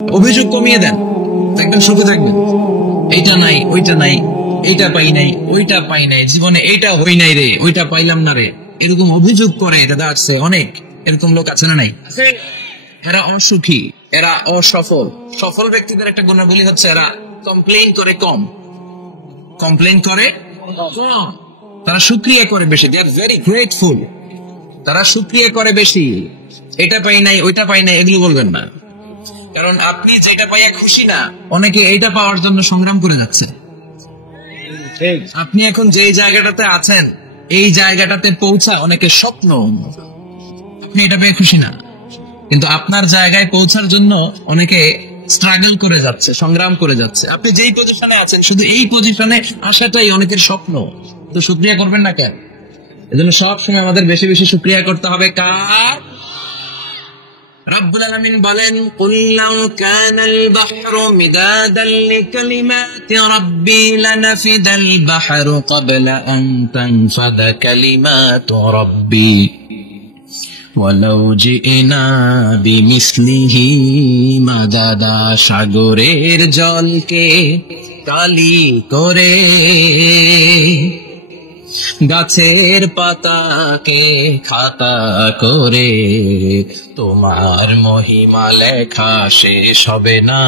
অভিযোগ কমিয়ে দেন, দেখবেন সুখে থাকবেন। এইটা নাই, ওইটা নাই, এইটা পাই নাই, ওইটা পাই নাই, জীবনে এইটা হই নাই রে, ওইটা পাইলাম না রে, এরকম অভিযোগ করে দাদা আছে অনেক। এরকম লোক আছে না নাই? এরা অসুখী, এরা অসফল। সফল ব্যক্তিদের একটা গুণাবলী হচ্ছে এরা কমপ্লেইন করে কম, কমপ্লেইন করে কম, তারা শুকরিয়া করে বেশি। দে আর ভেরি গ্রেটফুল, তারা শুকরিয়া করে বেশি। এটা পাই নাই, ওইটা পাই নাই, এগুলো বলবেন না। কারণ আপনি যেটা পাইয়া খুশি না, অনেকে এইটা পাওয়ার জন্য সংগ্রাম করে যাচ্ছে। আপনি এখন যে জায়গাটাতে আছেন, এই জায়গাটাতে পৌঁছা অনেকের স্বপ্ন। আপনি এটা পেয়ে খুশি না, কিন্তু আপনার জায়গায় পৌঁছার জন্য অনেকে স্ট্রাগল করে যাচ্ছে, সংগ্রাম করে যাচ্ছে। আপনি যেই পজিশনে আছেন, শুধু এই পজিশনে আসাটাই অনেকের স্বপ্ন। তো শুকরিয়া করবেন না কেন? এজন্য সবসময় আমাদের বেশি বেশি শুকরিয়া করতে হবে। কার? রব্বুল আলামিন বলেন, কুল লাউ কানাল বাহরু মিদাদান লিকালিমাতি রাব্বি লানাফিদাল বাহরু ক্বাবলা আন তানফাদা কালিমাতু রাব্বি ওয়ালাউ জিনা বিমিসলিহি মাদাদা। সাগরের জলকে কালি করে, গাছের পাতাকে খাতা করে, তোমার মহিমা লেখা শেষ হবে না,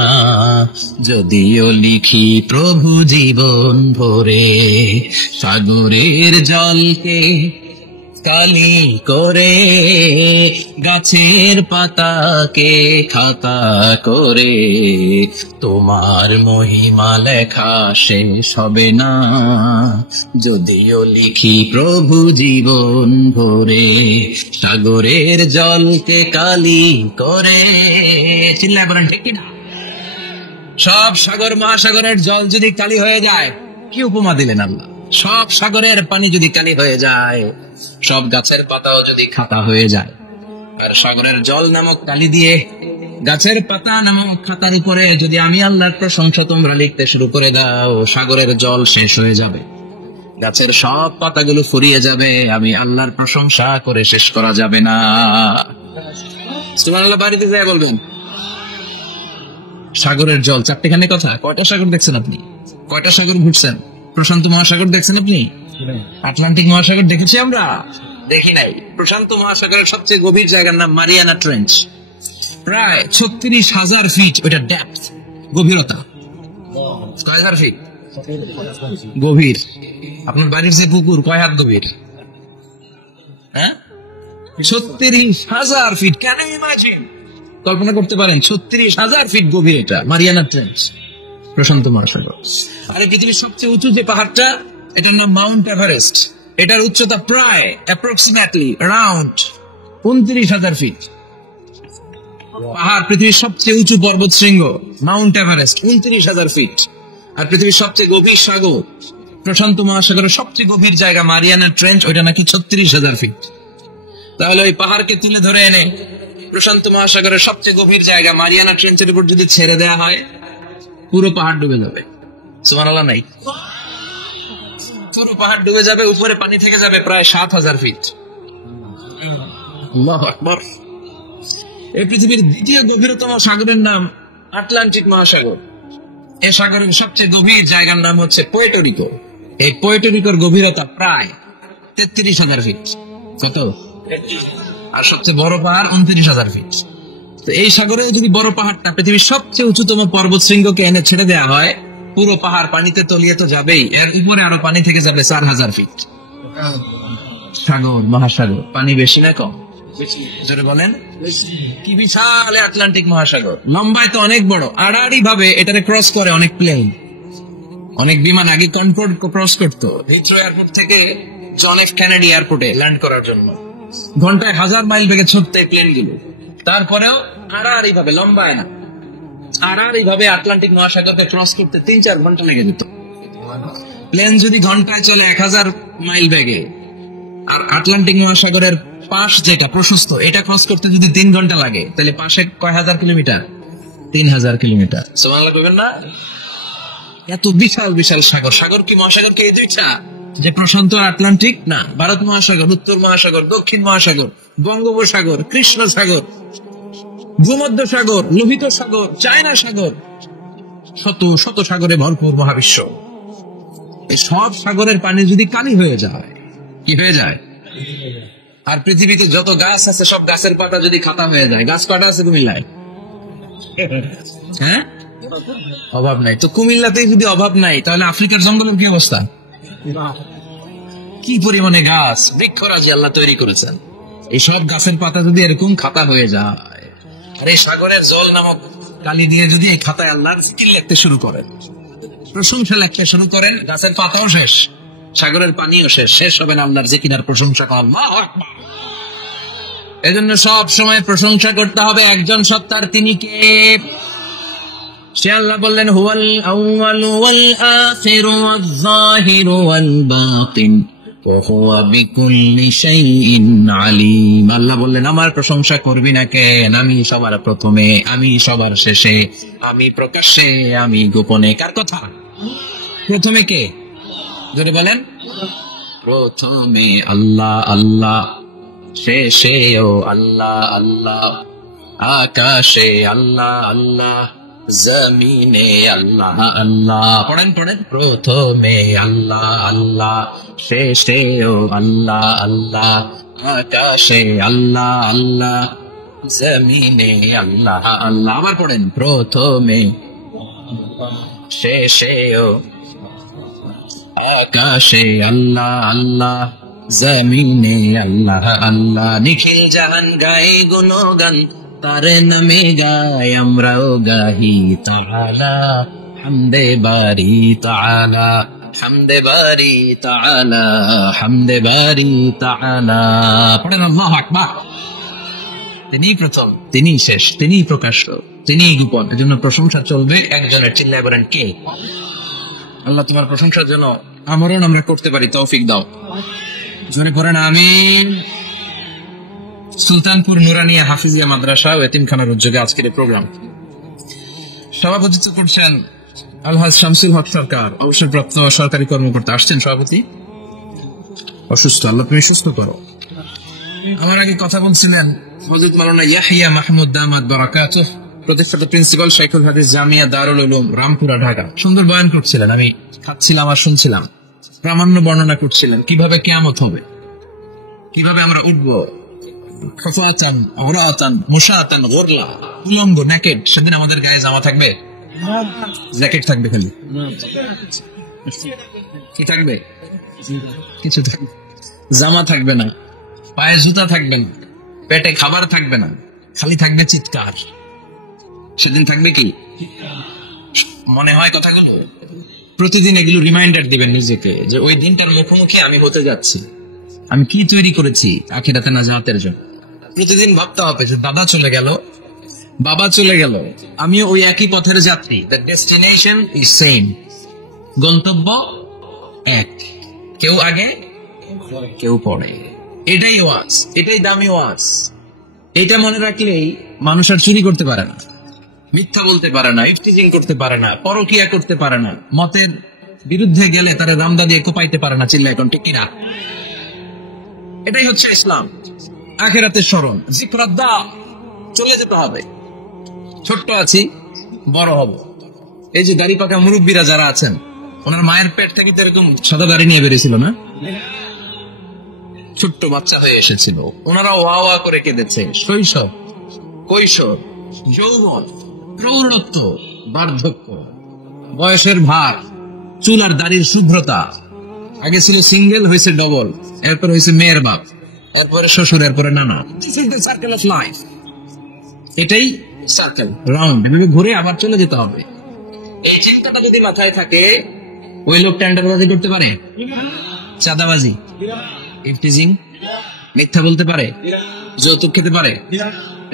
যদিও লিখি প্রভু জীবন ভরে। সাগরের জলকে কালি করে, গাছের পাতাকে খাতা করে, তোমার মহিমা লেখা শেষ হবে না, যদিও লিখি প্রভু জীবন ভরে। সাগরের জলকে কালি করে। চিল্লা করেন ঠিক কিনা? সব সাগর মহাসাগরের জল যদি কালি হয়ে যায়, কি উপমা দিলেন আল্লাহ? সব সাগরের পানি যদি কালি হয়ে যায়, সব গাছের পাতাও যদি খাতা হয়ে যায়, আর সাগরের জল নামক কালি দিয়ে গাছের পাতা নামক খাতার উপরে যদি আমি আল্লাহর প্রশংসা তোমরা লিখতে শুরু করে দাও, সাগরের জল শেষ হয়ে যাবে, গাছের সব পাতাগুলো ফুরিয়ে যাবে, আমি আল্লাহর প্রশংসা করে শেষ করা যাবে না। সুবহানাল্লাহ বাড়িতে যায় বলবেন। সাগরের জল, চারটেখানে কথা। কয়টা সাগর দেখছেন আপনি? কয়টা সাগর ঘুরছেন? প্রশান্ত মহাসাগর দেখছেন আপনি? আটলান্টিক মহাসাগর দেখেছি আমরা? দেখি নাই। প্রশান্ত মহাসাগরের সবচেয়ে গভীর জায়গার নাম মারিয়ানা ট্রেঞ্চ। প্রায় 36,000 ফিট ওইটা ডেপথ, গভীরতা। কয় হাজার ফিট গভীর? আপনার বাড়ির যে পুকুর কয় হাত গভীর? হ্যাঁ, 36,000 ফিট। কেন ইমাজিন, কল্পনা করতে পারেন? 36,000 ফিট গভীর এটা মারিয়ানা ট্রেঞ্চ, প্রশান্ত মহাসাগর। আর পৃথিবীর সবচেয়ে উঁচু যে পাহাড়টা, এটার নাম মাউন্ট এভারেস্ট। এটার উচ্চতা প্রায় অ্যাপ্রক্সিমেটলি অ্যারাউন্ড 29,000 ফিট। পাহাড়, পৃথিবীর সবচেয়ে উঁচু পর্বত শৃঙ্গ মাউন্ট এভারেস্ট 29,000 ফিট। আর পৃথিবীর সবচেয়ে গভীর সাগর, প্রশান্ত মহাসাগরের সবচেয়ে গভীর জায়গা মারিয়ানা ট্রেঞ্চ, ওইটা নাকি 36,000 ফিট। তাহলে ওই পাহাড়কে তুলে ধরে এনে প্রশান্ত মহাসাগরের সবচেয়ে গভীর জায়গা মারিয়ানা ট্রেঞ্চের উপর যদি ছেড়ে দেওয়া হয়, পুরো পাহাড় ডুবে যাবে। সুবহানাল্লাহ নাই? পুরো পাহাড় ডুবে যাবে, উপরে পানি থেকে যাবে প্রায় 7,000 ফিট। আল্লাহু আকবার। এই পৃথিবীর দ্বিতীয় গভীরতম সাগরের নাম আটলান্টিক মহাসাগর। এই সাগরের সবচেয়ে গভীর জায়গার নাম হচ্ছে পুয়ের্টো। এই পুয়ের্টো গভীরতা প্রায় 33,000 ফিট। কত? আর সবচেয়ে বড় পাহাড় 29,000 ফিট। তো এই সাগরে যদি বড় পাহাড়টা পৃথিবীর সবচেয়ে উঁচুতম পর্বত শৃঙ্গকে এনে ছেড়ে দেওয়া হয়, পুরো পাহাড় পানিতে তলিয়ে তো যাবেই, এর উপরে আরো পানি থেকে যাবে 4,000 ফিট। সাগর, মহাসাগর, পানি বেশি না কম? জোরে বলেন। কি বিশাল আটলান্টিক মহাসাগর! লম্বায় তো অনেক বড়। আড়াআড়ি ভাবে এটারে ক্রস করে অনেক প্লেন, অনেক বিমান। আগে কনকর্ড ক্রস করতো হিথ্রো এয়ারপোর্ট থেকে জন এফ কেনেডি এয়ারপোর্টে ল্যান্ড করার জন্য। ঘন্টায় 1000 মাইল বেগে ছুটতে প্লেন গুলো। তারপরেও আড়াআড়ি ভাবে, লম্বায় না, আড়াআড়ি ভাবে আটলান্টিক মহাসাগরকে ক্রস করতে 3-4 ঘন্টা লেগে যেত। প্লেন যদি ঘন্টায় চলে 1000 মাইল বেগে, আর আটলান্টিক মহাসাগরের পাশ যেটা প্রশস্ত, এটা ক্রস করতে যদি 3 ঘন্টা লাগে, তাহলে পাশে কয় হাজার কিলোমিটার? 3,000 কিলোমিটার। সুবহানাল্লাহ বলবেন না? এত বিশাল বিশাল সাগর। সাগর কি মহাসাগর কি এই দুইটা? যে প্রশান্ত আটলান্টিক না, ভারত মহাসাগর, উত্তর মহাসাগর, দক্ষিণ মহাসাগর, বঙ্গোপসাগর, কৃষ্ণ সাগর, ভূমধ্য সাগর, লোহিত সাগর, চায়না সাগর, শত শত সাগরে ভরপুর মহাবিশ্ব। এই সব সাগরের পানি যদি কালি হয়ে যায়, কি হয়ে যায়? আর পৃথিবীতে যত গাছ আছে সব গাছের পাতা যদি খাতা হয়ে যায়, গাছ কটা আছে কুমিল্লায়? হ্যাঁ, অভাব নাই। তো কুমিল্লাতেই যদি অভাব নাই, তাহলে আফ্রিকার জঙ্গলের কি অবস্থা? কি পরিমাণে গাছ, বৃক্ষরাজি আল্লাহ তৈরি করেছেন। এই সব গাছের পাতা যদি এরকম খাতা হয়ে যায়, আর এই সাগরের জল নামক কালি দিয়ে যদি এই খাতায় আল্লাহ জিকির লিখতে শুরু করেন, প্রশংসা লিখতে শুরু করেন, গাছের পাতাও শেষ, সাগরের পানিও শেষ, শেষ হবে না আল্লাহর জিকির আর প্রশংসা। আল্লাহু আকবার। এজন্য সব সময় প্রশংসা করতে হবে একজন সত্তার, তিনি কে? সে আল্লাহ বললেন, হুয়াল আউয়ালু ওয়াল আখিরু ওয়াজ যাহিরু ওয়াল বাতিন ওয়া হুয়া বিকুল্লি শাইইন আলিম। আল্লাহ বললেন, আমার প্রশংসা করবি না কেন? আমি সবার প্রথমে, আমি সবার শেষে, আমি প্রকাশ্যে, আমি গোপনে। কার কথা? প্রথমে কে? জোরে বলেন। প্রথমে আল্লাহ আল্লাহ, শেষেও আল্লাহ আল্লাহ, আকাশে আল্লাহ আল্লাহ, জমিনে আল্লাহ আল্লাহ। পড়েন পড়েন। প্রথমে আল্লাহ আল্লাহ, শেষেও আল্লাহ আল্লাহ, আকাশে আল্লাহ আল্লাহ, জমিনে আল্লাহ আল্লাহ। আবার পড়েন। প্রথমে, শেষেও, আকাশে আল্লাহ আল্লাহ, জমিনে আল্লাহ আল্লাহ। নিখিল জাহান গায়ে গুণগান, তার নামে গায় আমরাও গাহি তাআলা, হামদে বারি তাআলা, হামদে বারি তাআলা, হামদে বারি তাআলা। পড়েন আল্লাহু আকবার। তিনি প্রথম, তিনি শেষ, তিনি প্রকাশ্য, তিনি গোপন। এজন্য প্রশংসা চলবে একজনের। চিল্লায় বলেন কে? আল্লাহ তোমার প্রশংসার জন্য আমরণ আমরা করতে পারি, তৌফিক দাও। জোরে পড়েন আমিন। সুলতানপুর নুরানিয়া হাফিজিয়া মাদ্রাসা ও এতিমখানার উদ্যোগে আজকের এই প্রোগ্রাম সভাপতিত্ব করছেন আলহাজ শামসুল হক সরকার, অবসরপ্রাপ্ত সরকারি কর্মকর্তা। আসছেন সভাপতি, অসুস্থ, আল্লাহ তুমি সুস্থ করো। আমার আগে কথা বলছিলেন হযরত মাওলানা ইয়াহিয়া মাহমুদ দামাত বারাকাতুহ, প্রতিষ্ঠাতা প্রিন্সিপাল শাইখুল হাদিস জামিয়া দারুল উলুম রামপুরা ঢাকা। সুন্দর বয়ান করছিলেন, আমি খাচ্ছিলাম আর শুনছিলাম। প্রামাণ্য বর্ণনা করছিলেন কিভাবে কিয়ামত হবে, কিভাবে আমরা উঠবো খফাতান আওরাতান মুশাতান গুরলা, উলঙ্গ নেকেড। সেদিন আমাদের গায়ে জামা থাকবে? জ্যাকেট থাকবে খালি। কি থাকবে? কিছু থাকবে, জামা থাকবে না, পায়ে জুতা থাকবে না, পেটে খাবার থাকবে না, খালি থাকবে চিৎকার। সেদিন থাকবে কি? মনে হয় কথাগুলো প্রতিদিন এগুলো রিমাইন্ডার দিবেন নিজেকে, যে ওই দিনটার মুখোমুখি আমি হতে যাচ্ছি, আমি কি তৈরি করেছি আখিরাতে নাজাতের জন্য। প্রতিদিন ভাবতে হবে যে দাদা চলে গেল, বাবা চলে গেল, আমিও ওই একই পথের যাত্রী। দ্য ডেস্টিনেশন ইজ সেম, গন্তব্য এক, কেউ আগে কেউ পরে। এটাই ওয়াজ, এটাই দামি ওয়াজ। এটা মনে রাখলেই মানুষ আর চুরি করতে পারে না, মিথ্যা বলতে পারে না, ইফতিজিং করতে পারে না, পরকিয়া করতে পারে না, মতের বিরুদ্ধে গেলে তারা রামদা দিয়ে কোপাইতে পারে না। চিল্লা এখন ঠিক কিনা? এটাই হচ্ছে ইসলাম। আখিরাতের স্মরণ, জিকরাদ্দা, চলে যেতে হবে। ছোট্ট আছি, বড় হব। এই যে দাড়ি পাকা মুরব্বীরা যারা আছেন, ওনার মায়ের পেট থেকে তো এরকম সাদা দাড়ি নিয়ে বেরিয়েছিল না? ছোট্ট বাচ্চা হয়ে এসেছিল, ওনারা ওয়া ওয়া করে কেঁদেছে। শৈশব, কৈশোর, যৌবন, প্রৌঢ়ত্ব, বার্ধক্য, বয়সের ভার, চুল আর দাড়ির শুভ্রতা। আগে ছিল সিঙ্গেল, হয়েছে ডবল, এরপর হয়েছে মেয়ের বাপ, এরপরে শ্বশুর, এরপরে নানা। সার্কেল অফ লাইফ, এটাই সার্কেল, রাউন্ড, এভাবে ঘুরে আবার চলে যেতে হবে। এই চিন্তাটা যদি মাথায় থাকে, ওই লোক টেন্ডারবাজি করতে পারে, চাঁদাবাজি, ইফতিজিং, মিথ্যা বলতে পারে, যৌতুক খেতে পারে।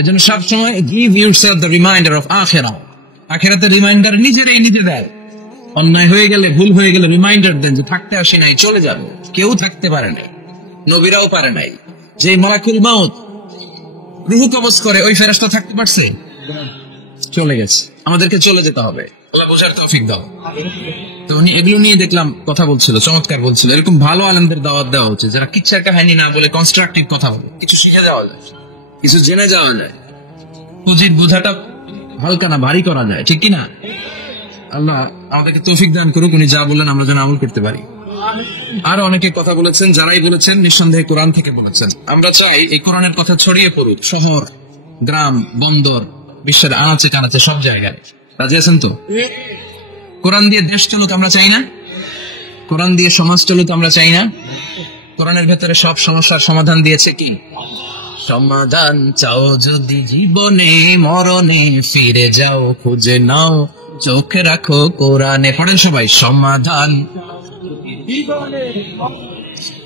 এজন্য সবসময় give yourself the reminder of আখিরাহ। আখিরাতের রিমাইন্ডার নিজেরাই নিজে দেয়। অন্যায় হয়ে গেলে, ভুল হয়ে গেলে রিমাইন্ডার দেন যে থাকতে আসি নাই, চলে যাবে। কেউ থাকতে পারে নাই, নবীরাও পারে নাই। যে মালাকুল মাউত রূহ কবজ করে, ওই ফেরেশতা থাকতে পারছে? চলে গেছে। আমাদেরকে চলে যেতে হবে। আল্লাহ বোঝার তৌফিক দাও। তো উনি এগুলো নিয়ে দেখলাম কথা বলছিল, চমৎকার বলছিল। এরকম ভালো আলেমদের দাওয়াত দেওয়া উচিত, যারা কিচ্ছার কাহিনী না বলে কনস্ট্রাকটিভ কথা বলে, কিছু শিখে যাওয়া যায়, কিছু জেনে যাওয়া যায়। পুঁজির বোঝাটা হালকা না ভারী করা যায়, ঠিক কিনা? আল্লাহ আমাদেরকে তৌফিক দান করুক, উনি যা বললেন আমরা যেন আমল করতে পারি। আরো অনেকে কথা বলেছেন, যারাই বলেছেন নিঃসন্দেহে কোরআন থেকে বলেছেন। আমরা চাই এই কোরআনের কথা ছড়িয়ে পড়ুক শহর, গ্রাম, বন্দর, বিশ্বের আনাচে কানাচে সব জায়গায়। রাজি আছেন তো? কোরআন দিয়ে দেশ চলুক আমরা চাই না? কোরআন দিয়ে সমাজ চলুক আমরা চাই না? কোরআনের ভেতরে সব সমস্যার সমাধান দিয়েছে কি? সমাধান চাও যদি জীবনে মরণে, ফিরে যাও খুঁজে নাও চোখ রাখো কোরআনে। পড়েন সবাই, সমাধান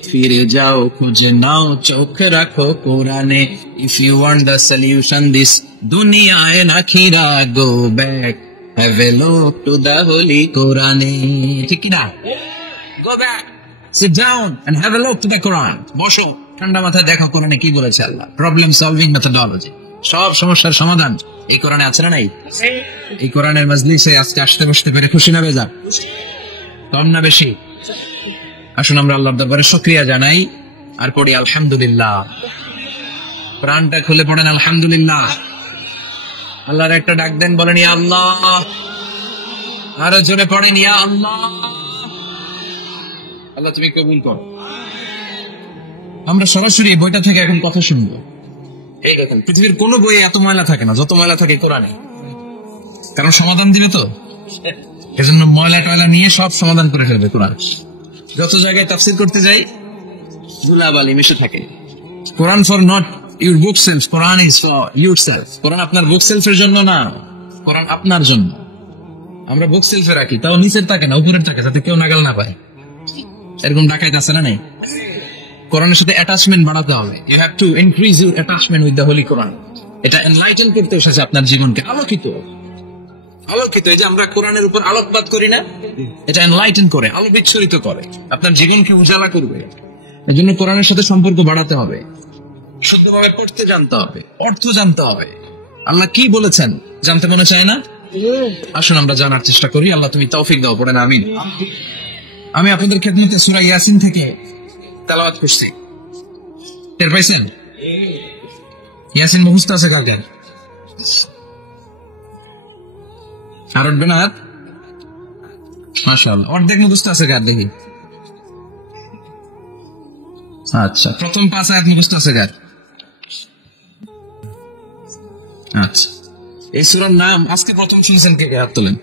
ফিরে যাও খুঁজে নাও চোখ রাখো কোরআনে। If you want the solution this দুনিয়া এন্ড আখিরা, go back have a look to the holy কোরআনে। ঠিক কি না? Go back, sit down and have a look to the Quran. বসো, ঠান্ডা মাথায় দেখো কোরআনে কি বলেছে আল্লাহ। প্রবলেম সলভিং মেথডোলজি, সব সমস্যার সমাধান এই কোরআনে আছে না নাই? এই কোরআনের মজলিসে আজকে আসতে বসতে পেরে খুশি না বেজার? কম না বেশি? আসুন আমরা আল্লাহর দরবারে শুকরিয়া জানাই আর পড়ি আলহামদুলিল্লাহ। প্রাণটা খুলে পড়েন আলহামদুলিল্লাহ। আল্লাহর একটা ডাক দেন, বলেন ইয়া আল্লাহ। আরো জোরে পড়েন ইয়া আল্লাহ। আল্লাহ তুমি কবুল করো। আমরা সরাসরি বইটা থেকে এখন কথা শুনবো। এই দেখেন, পৃথিবীর কোন বইয়ে এত ময়লা থাকে না যত ময়লা থাকে কোরআনে। কারণ সমাধান দিবে তো, এজন্য ময়লা টয়লা নিয়ে সব সমাধান করে ফেলবে কোরআন। যত জায়গায় তাফসীর করতে যাই ধুলাবালি মিশে থাকে। Quran for not your bookshelf, Quran is for yourself. Quran আপনার বুক সেলফের জন্য না, কোরআন আপনার জন্য। আমরা বুক সেলফে রাখি, তাও নিচের থাকে না, উপরের থাকে, যাতে কেউ নাগাল না পায়। এরকম ডাকাইত আছে না? নেই? কোরআনের সাথে অ্যাটাচমেন্ট বাড়াতে হবে। You have to increase your attachment with the holy Quran. এটা এনলাইটেন করতে এসেছে আপনার জীবনকে, আলোকিত। এই যে আমরা কোরআনের উপর আলোকপাত করি না, এটা এনলাইটেন করে, আলো বিচ্ছুরিত করে, আপনার জীবনকে উজালা করবে। এই জন্য কোরআনের সাথে সম্পর্ক বাড়াতে হবে, শুদ্ধভাবে পড়তে জানতে হবে, অর্থ জানতে হবে। আল্লাহ কি বলেছেন জানতে মনে চায় না? আসুন আমরা জানার চেষ্টা করি। আল্লাহ তুমি তৌফিক দাও, পড়েন আমিন। আমি আপনাদের খেদমতে সূরা ইয়াসিন থেকে তেলাওয়াত করছি। টের পাইছেন? ইয়াসিন মুখস্থ আছে কাকে? আর উঠবে না হাত? মাশাআল্লাহ, অর্ধেক মুখস্থ আছে কার দেখি? আচ্ছা, প্রথম 5 আয়াত মুখস্থ আছে কার? আচ্ছা, এই সূরার নাম আজকে প্রথম শুনছেন কে? হাত তোলেন।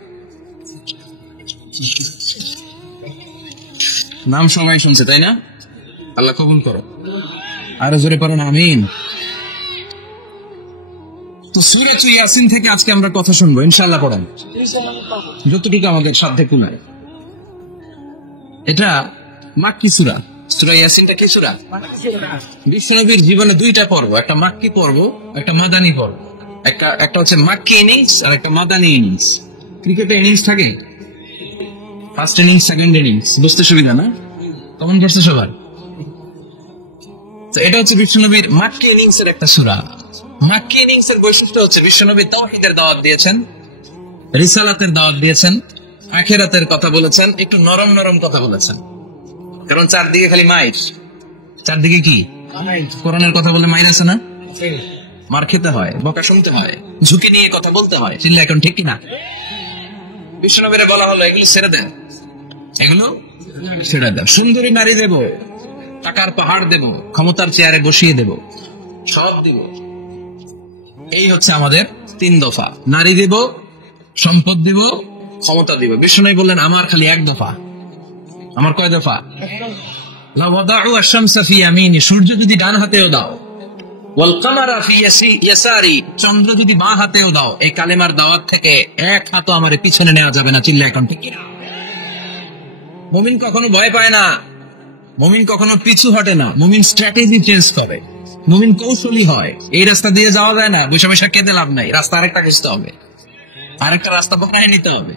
নাম সবাই শুনছে, তাই না? আল্লাহ কবুল করো। আরো জোরে পড়েন আমিন। তো সূরা ইয়াসিন থেকে আজকে আমরা কথা শুনবো ইনশাআল্লাহ। পড়েন যতটুকু আমাদের সাধ্যে কুলায়। এটা মাক্কি সূরা। সূরা ইয়াসিনটা কি সূরা? বিশ্বনবীর জীবনে 2টা পর্ব, একটা মাক্কি পর্ব, একটা মাদানী পর্ব। একটা হচ্ছে মাক্কি ইনিংস আর একটা মাদানী ইনিংস। ক্রিকেটে ইনিংস থাকে, ফার্স্ট ইনিংস, সেকেন্ড ইনিংস, বুঝতে সুবিধা না? কমন করছে সবার? তো এটা হচ্ছে বিশ্বনবীর মাক্কি ইনিংস এর একটা সূরা। মাক্কি ইনিংস এর বৈশিষ্ট্য হচ্ছে বিশ্বনবী তাওহীদের দাওয়াত দিয়েছেন, রিসালাতের দাওয়াত দিয়েছেন, আখিরাতের কথা বলেছেন, একটু নরম নরম কথা বলেছেন। কারণ চারদিকে খালি মাইর, চারদিকে কি কোরআনের কথা বলে মাইর আছে না? মার খেতে হয়, বকা শুনতে হয়, ঝুঁকি নিয়ে কথা বলতে হয়। চিনলে এখন ঠিক কিনা? বিশ্বনবীরে বলা হলো এগুলো ছেড়ে দেন, এগুলো ছেড়ে দেন। সুন্দরী নারী দেব, টাকার পাহাড় দেব, ক্ষমতার চেয়ারে বসিয়ে দেব, সব দিব। এই হচ্ছে আমাদের 3 দফা। নারী দিব, সম্পদ দিব, ক্ষমতা দিব। বিষ্ণু বললেন আমার খালি 1 দফা। আমার কয় দফা? সূর্য যদি ডান হাতেও দাও, ওয়াল কামারা ফি ইয়াসারি, চন্দ্র যদি বাঁ হাতেও দাও, এই কালেমার দাওয়াত থেকে 1 হাতও আমার পিছনে নেওয়া যাবে না। চিল্লা এখন ঠিক কিনা? মুমিন কখনো ভয় পায় না, মুমিন কখনো পিছু হটে না, মুমিন স্ট্র্যাটেজি চেঞ্জ করে, মুমিন কৌশলী হয়। এই রাস্তা দিয়ে যাওয়া যায় না, বৈশা বৈশা কেঁদে লাভ নাই, রাস্তা আরেকটা খুঁজতে হবে, আরেকটা রাস্তা বদলায় নিতে হবে।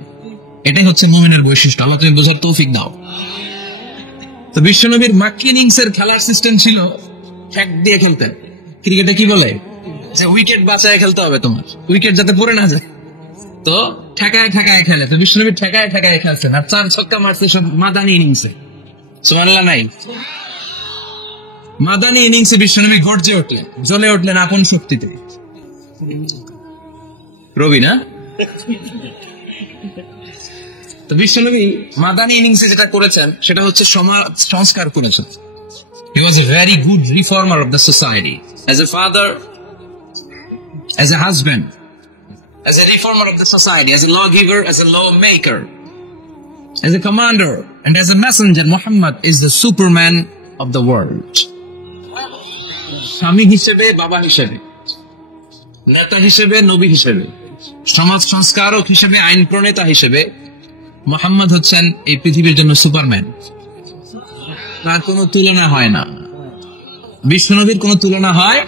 এটাই হচ্ছে মুমিনের বৈশিষ্ট্য। আল্লাহ তুমি বোঝার তৌফিক দাও। তো বিশ্বনবীর মাক্কি ইনিংস এর খেলার সিস্টেম ছিল ঠ্যাক দিয়ে খেলতেন। ক্রিকেটে কি বলে যে উইকেট বাঁচায় খেলতে হবে, তোমার উইকেট যাতে পড়ে না যায়। তো ঠেকায় ঠেকায় খেলে। তো বিশ্বনবী ঠেকায় ঠেকায় খেলছেন, আর 4 ছক্কা মারছে সব মাদানী ইনিংসে। সুবহানাল্লাহ নাই? মাদানী ইনিংসে বিশ্বনবী গর্জে উঠলেন, জ্বলে উঠলেন আপন শক্তিতে। রবি না? তো বিশ্বনবী মাদানী ইনিংসে যেটা করেছেন সেটা হচ্ছে সমাজ সংস্কার করেছেন। He was a very good reformer of the society. As a father, as a husband, as a reformer of the society, as a lawgiver, as a lawmaker, as a commander, and as a messenger, Muhammad is the Superman of the world. স্বামী হিসেবে, বাবা হিসেবে, নেতা হিসেবে, নবী হিসেবে, সমাজ সংস্কারক হিসেবে, আইন প্রণেতা হিসেবে মুহাম্মদ হচ্ছেন এই পৃথিবীর জন্য সুপারম্যান। তার কোনো তুলনা হয় না, বিশ্বনবীর কোনো তুলনা হয়?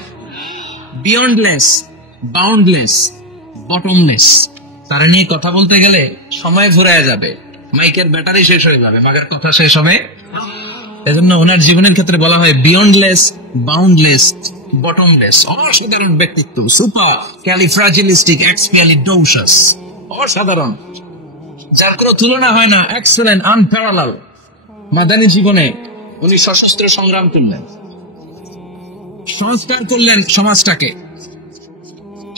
Beyondless, boundless, bottomless. তারা নিয়ে কথা বলতে গেলে সময় ফুরায় যাবে, মাইকের ব্যাটারি শেষ হয়ে যাবে, মাগের কথা শেষ হবে। এজন্য ওনার জীবনের ক্ষেত্রে বলা হয় বিয়ন্ডলেস, বাউন্ডলেস, বটমলেস। অসাধারণ ব্যক্তিত্ব, সুপার ক্যালিফ্রাজিলিস্টিক এক্সপিয়ালিডোসাস, অসাধারণ, যার কোনো তুলনা হয় না, এক্সেলেন্ট, আনপ্যারালাল। মাদানী জীবনে উনি সশস্ত্র সংগ্রাম করলেন, সংস্কার করলেন সমাজটাকে,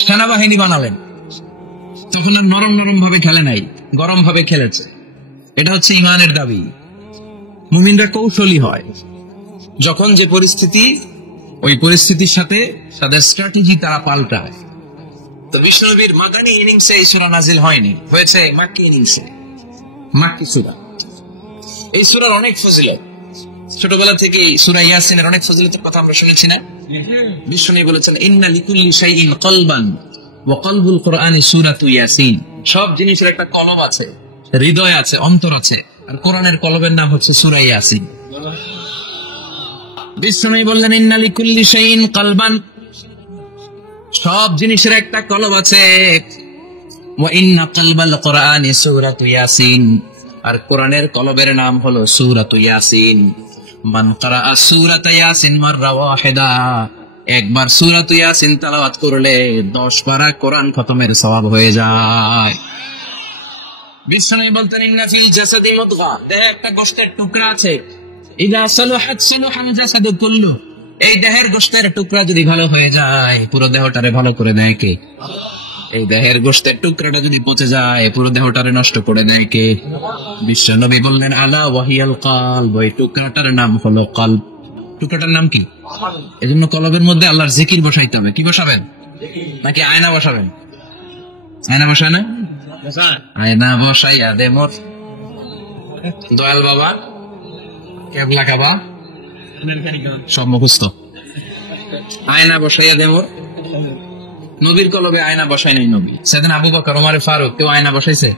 সেনাবাহিনী বানালেন। তখন আর নরম নরম ভাবে খেলে নাই, গরম ভাবে খেলেছে। এটা হচ্ছে ইমানের দাবি। মুমিনরা কৌশলী হয়, যখন যে পরিস্থিতি, ওই পরিস্থিতির সাথে তাদের স্ট্র্যাটেজি তারা পাল্টায়। তো বিশ্বনবীর মাদানী ইনিংসে এই সূরা নাজিল হয়নি, হয়েছে মাক্কি ইনিংসে, মাক্কি সূরা। এই সূরার অনেক ফজিলত, ছোটবেলা থেকে সূরা ইয়াসিনের অনেক ফজিলতের কথা আমরা শুনেছি না? বিশ্বনবী বলেছেন ইন্না লিকুল্লি শাইইন কলবান ওয়া কলবুল কুরআনি সূরাতু ইয়াসিন। সব জিনিসের একটা কলব আছে, হৃদয় আছে, অন্তর আছে, আর কোরআনের কলবের নাম হচ্ছে সূরা ইয়াসিন। বিশ্বনবী বললেন ইন্না লিকুল্লি শাইইন কলবান, সব জিনিসের একটা কলব আছে। ওয়া ইন্না কলবাল কুরআনি সূরাতু ইয়াসিন, আর কোরআনের কলবের নাম হলো সূরাতু ইয়াসিন। মান ক্বারাআ সূরাতা ইয়াসিন মাররা ওয়াহিদা, একবার সূরাতু ইয়াসিন তেলাওয়াত করলে 10 পারা কোরআন খতমের সওয়াব হয়ে যায়। বিশ্বনবী বলতেন ইন্না ফিল জাসাদি মুদগা, দেহে একটা গোশতের টুকরা আছে, ইযা সালাহাত সালাহাল জাসাদু কুল্লু, এই দেহের গোশতের টুকরা যদি ভালো হয়ে যায় পুরো দেহটারে ভালো করে দেয় কে? এই দেহের গোশতের টুকরাটা যদি পচে যায় পুরো দেহটারে নষ্ট করে দেয় কে? বিশ্বনবী বললেন আলা ওয়াহিয়াল কলব, ওই টুকরাটার নাম হলো কলব। টুকরাটার নাম কি? এজন্য কলবের মধ্যে আল্লাহর জিকির বসাইতে হবে। কি বসাবেন? নাকি আয়না বসাবেন? আয়না বসায় না? আয়না বসাইয়া দে মোর দয়াল বাবা, কেবলা কাবা, সব মুখস্থ। আয়না বসাইয়া দে মোর, নবীর কলবে আয়না বসাই নাই নবী। সেদিন আবু বকর, ওমর ফারুক, কেউ আয়না বসাইছে?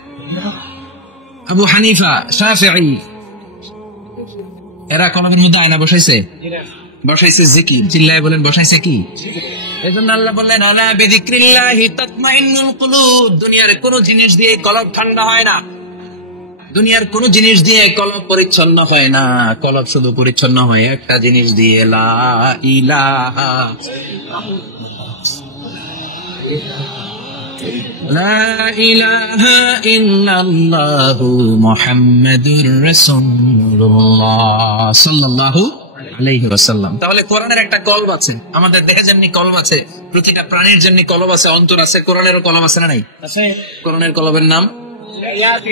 আবু হানিফা, শাফিঈ, এরা কলবের মধ্যে আয়না বসাইছে? বসাইছে জিকির। চিল্লায় বলেন বসাইছে কি? এজন্য আল্লাহ বললেন আলা বিযিকরিল্লাহি তাতমাইন্নুল কুলুব। দুনিয়ার কোন জিনিস দিয়ে কলব ঠান্ডা হয় না, দুনিয়ার কোন জিনিস দিয়ে কলব পরিচ্ছন্ন হয় না। কলব শুধু পরিচ্ছন্ন হয় একটা জিনিস দিয়ে, লা ইলাহা লা ইলাহা ইল্লাল্লাহু মুহাম্মাদুর রাসূলুল্লাহ সাল্লাল্লাহু আলাইহি ওয়াসাল্লাম। তাহলে কোরআনের একটা কলব আছে, আমাদের দেহে যেমনি কলব আছে, প্রতিটা প্রাণীর যেমনি কলব আছে, অন্তর আছে, কোরআনেরও কলব আছে না নাই? আছে। কোরআনের কলবের নাম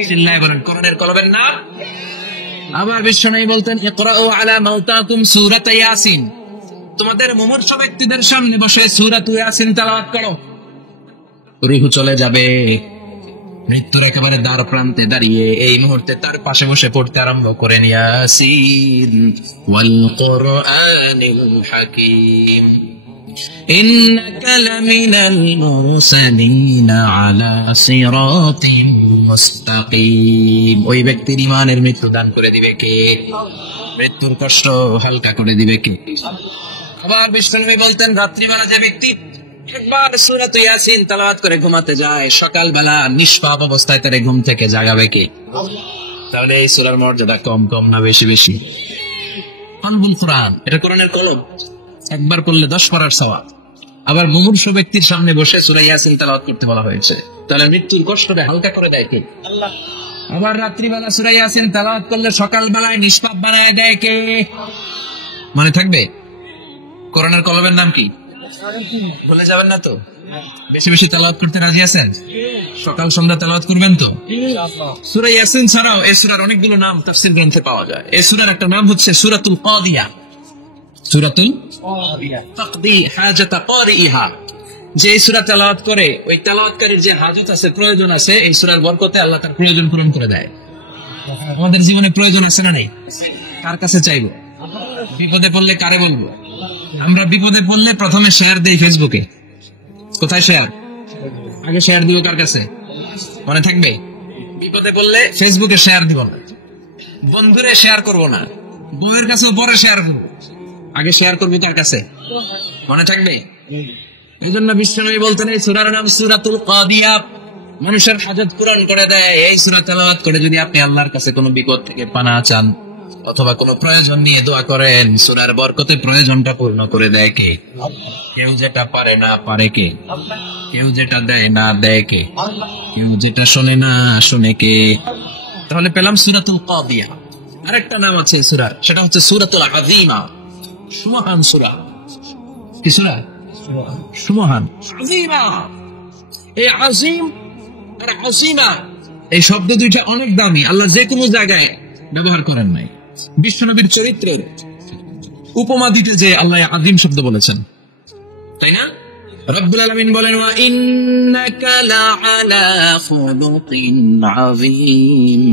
চিল্লায় বলেন, কোরআনের কলবের নাম। আবার বিশ্বনবী বলতেন ইকরাউ আলা মাউতাকুম সূরাত ইয়াসিন, তোমাদের মুমূর্ষ ব্যক্তিদের সামনে বসে সূরাত ইয়াসিন তেলাওয়াত করো। রূহ চলে যাবে, মৃত্যুর একেবারে দ্বার প্রান্তে দাঁড়িয়ে এই মুহূর্তে তার পাশে বসে পড়তে আরম্ভ করেন ইয়াসিন ওয়াল কুরআনিল হাকীম ইন্নাকা লামিনাল মুরসালিনা আলা সিরাতিন মুস্তাকিম। ওই ব্যক্তির ঈমানের মৃত্যু দান করে দিবে কে? মৃত্যুর কষ্ট হালকা করে দিবে কে? আবার বিশ্বনবী বলতেন রাত্রিবেলা যে ব্যক্তি একবার সূরাত ইয়াসিন তেলাওয়াত করে ঘুমাতে যায়, সকালবেলা নিষ্পাপ অবস্থায় তারে ঘুম থেকে জাগাবে কে? তাহলে এই সূরার মর্যাদা কম কম না বেশি বেশি? কলবুল কুরআন, এটা কোরআনের কলব, একবার পড়লে 10 পারার সওয়াব। আবার মুমূর্ষ ব্যক্তির সামনে বসে সূরা ইয়াসিন তেলাওয়াত করতে বলা হয়েছে, তাহলে মৃত্যুর কষ্টটা হালকা করে দেয় কে? আল্লাহ। আবার রাত্রিবেলা সূরা ইয়াসিন তেলাওয়াত করলে সকালবেলায় নিষ্পাপ বানায় দেয় কে? মনে থাকবে? কোরআনের কলবের নাম কি? ভুলে যাবেন না তো? বেশি বেশি তেলাওয়াত করতে রাজি আছেন? সকাল সন্ধ্যা তেলাওয়াত করবেন তো? সূরা ইয়াসিন ছাড়াও এই সূরার অনেকগুলো নাম তাফসীর গ্রন্থে পাওয়া যায়। এই সূরার একটা নাম হচ্ছে সূরাতুল কাদিয়া। সূরাতুল কাদিয়া, তাকদি হাজাতা কারিহা। যে সূরা তেলাওয়াত করে ওই তেলাওয়াতকারীর যে হাজত আছে, প্রয়োজন আছে, এই সূরার বরকতে আল্লাহ তার প্রয়োজন পূরণ করে দেয়। আমাদের জীবনে প্রয়োজন আছে না নেই? কার কাছে চাইবো? বিপদে পড়লে কারে বলবো? আমরা বিপদে পড়লে প্রথমে শেয়ার দেই ফেসবুকে। কোথায় শেয়ার? আগে শেয়ার দিব কার কাছে? মনে থাকবে? বিপদে পড়লে ফেসবুকে শেয়ার দিব না, বন্ধুরে শেয়ার করব না, বউয়ের কাছেও পরে শেয়ার করব, আগে শেয়ার করবো কার কাছে? মনে থাকবে? এই জন্য বিশ্বনবী বলতেন এই সূরার নাম সূরাতুল কাদিয়া, মানুষের হাজত পূরণ করে দেয়। এই সূরা তেলাওয়াত করে যদি আপনি আল্লাহর কাছে কোনো বিপদ থেকে পানা চান অথবা কোনো প্রয়োজন নিয়ে দোয়া করেন, সূরার বরকতে প্রয়োজনটা পূর্ণ করে দেয় কে? কেউ যেটা পারে না পারে কে? কেউ যেটা দেয় না দেয় কে? কেউ যেটা শোনে না শোনে কে? তাহলে পেলাম সূরাতুল কাদিয়া। আরেকটা নাম আছে এই সূরার, সেটা হচ্ছে সূরাতুল আযীমা, সুমহান সূরা। কি সূরা? সুমহান, আযীমা। এই আযীম আর আযীমা এই শব্দ দুইটা অনেক দামি, আল্লাহ যে কোনো জায়গায় ব্যবহার করেন নাই। বিশ্বনবীর চরিত্রের উপমা দিতে যে আল্লাহ আযীম শব্দ বলেছেন, তাই না? রব্বুল আলামিন বলেন ওয়া ইন্নাকা লাআলা খুলুকিন আযীম।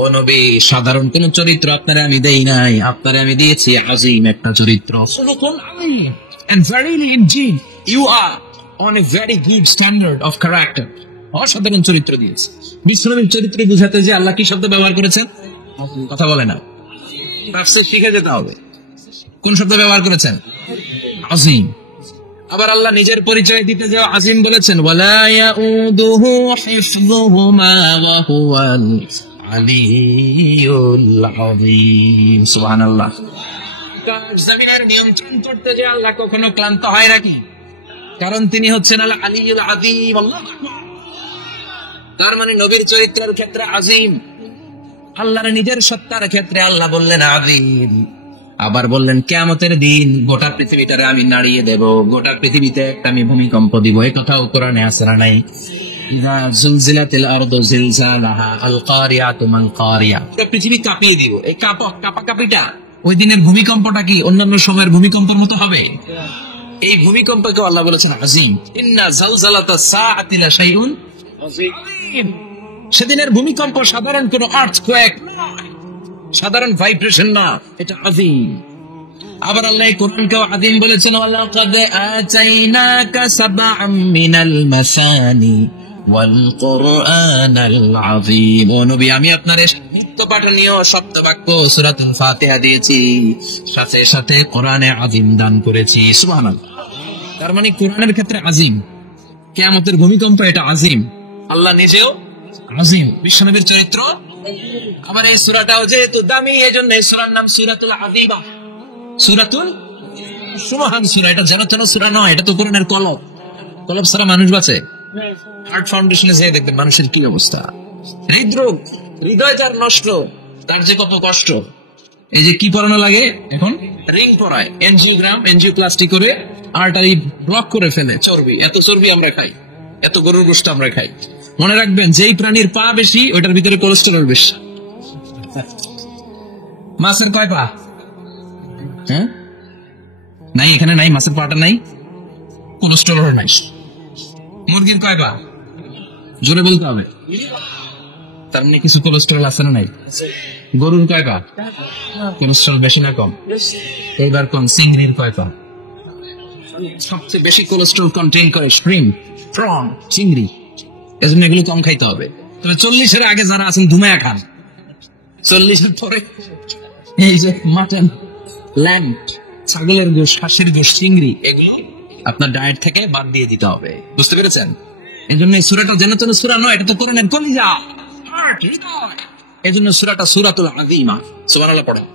ও নবী, সাধারণ কোন চরিত্র আপনারে আমি দেই নাই, আপনারে আমি দিয়েছি আযীম একটা চরিত্র। খুলুকুন আযীম, and verily indeed you are on a very good standard of character. অসাধারণ চরিত্র দিয়েছে। বিশ্বনবীর চরিত্র বুঝাতে যে আল্লাহ কি শব্দ ব্যবহার করেছেন? কথা বলে না, তাফসীর শিখে যেতে হবে। কোন শব্দ ব্যবহার করেছেন? আযীম। আবার আল্লাহ নিজের পরিচয় দিতে যে আযীম বলেছেন, ওয়ালা ইয়াউদুহু হিফযুহুমা ওয়া হুয়াল আলিয়্যুল আযীম। সুবহানাল্লাহ। জমিনের নিয়ন্ত্রণ করতে যে আল্লাহ কখনো ক্লান্ত হয় নাকি? কারণ তিনি হচ্ছেন আল আলিয়্যুল আযীম। আল্লাহু আকবার। তার মানে নবীর চরিত্রের ক্ষেত্রে আযীম, আল্লাহর নিজের সত্তার ক্ষেত্রে আল্লাহ বললেন আযীম। আবার বললেন কিয়ামতের দিন গোটা পৃথিবীটারে আমি নাড়িয়ে দেব, গোটা পৃথিবীতে একটা আমি ভূমিকম্প দিব। এই কথাও কোরআনে আছে না নাই? ইযা যুলজিলাতিল আরদু জিলজালাহা আল কারিয়াতু মাল কারিয়া। পৃথিবী কাঁপিয়ে দিব। এই কাঁপাকাঁপিটা ওই দিনের ভূমিকম্পটা কি অন্যান্য সময়ের ভূমিকম্পের মতো হবে? এই ভূমিকম্পকে আল্লাহ বলেছেন আযীম। ইন্না যালজালাতাস সাআতি লাশাইউন আযীম। সেদিনের ভূমিকম্প সাধারণ কোন আর্থকোয়েক, সাধারণ ভাইব্রেশন না, এটা আযীম। আবার আল্লাহ কোরআনকে আযীম বলেছেন, ওয়ালাকাদ আতাইনাকা সাবআম মিনাল মাসানি ওয়াল কুরআনাল আযীম। ও নবী, আমি আপনার নিত্য পাঠনীয় শব্দ বাক্য সূরাতুল ফাতিহা দিয়েছি, সাথে সাথে কোরআনে আযীম দান করেছি। সুবহানাল্লাহ। তার মানে কোরআনের ক্ষেত্রে আযীম, কিয়ামতের ভূমিকম্প এটা আযীম, আল্লাহ নিজেও আযীম, বিশ্বনবীর চরিত্র। আবার এই সূরাটাও যেহেতু দামি, এজন্য এই সূরার নাম সূরাতুল আযীমা, সূরাতুল সুমহান সূরা। এটা যেন তেন সূরা নয়, এটা তো কোরআনের কলব। কলব ছাড়া মানুষ বাঁচে? হার্ট ফাউন্ডেশনে যেয়ে দেখবেন মানুষের কি অবস্থা। হৃদরোগ, হৃদয় যার নষ্ট, তার যে কত কষ্ট। এই যে কি পরানো লাগে এখন? রিং পরায়, এনজিওগ্রাম, এনজিওপ্লাস্টি করে আর্টারি ব্লক করে ফেলে। চর্বি, এত চর্বি আমরা খাই, এত গরুর গোশত আমরা খাই। মনে রাখবেন, যেই প্রাণীর পা বেশি ওইটার ভিতরে কোলেস্টেরল বেশি। মাছের কয় পা? হ্যাঁ, নাই, এখানে নাই, মাছের পাটা নাই, কোলেস্টেরল নাই। মুরগির কয় পা? জোরে বলতে হবে, তার মানে কিছু কোলেস্টেরল আছে না নাই? গরুর কয় পা? কোলেস্টেরল বেশি না কম? এইবার কোন চিংড়ির কয় পা? সবচেয়ে বেশি কোলেস্টেরল কন্টেইন করে শ্রিম্প, প্রন, চিংড়ি। এজন্য এগুলো কম খাইতে হবে। তবে 40-এর আগে যারা আছেন ধুমায়া খান, 40-এর পরে এই যে মাটন, ল্যাম্ব, ছাগলের গোশ, খাসির গোশ, চিংড়ি, এগুলো আপনার ডায়েট থেকে বাদ দিয়ে দিতে হবে। বুঝতে পেরেছেন? এই জন্য এই সূরাটা যেন তেন সূরা নয়, এটা তো কোরআনের কলিজা, হার্ট, হৃদয়। এই জন্য সূরাটা সূরাতুল আযীমা। সুবহানাল্লাহ পড়েন।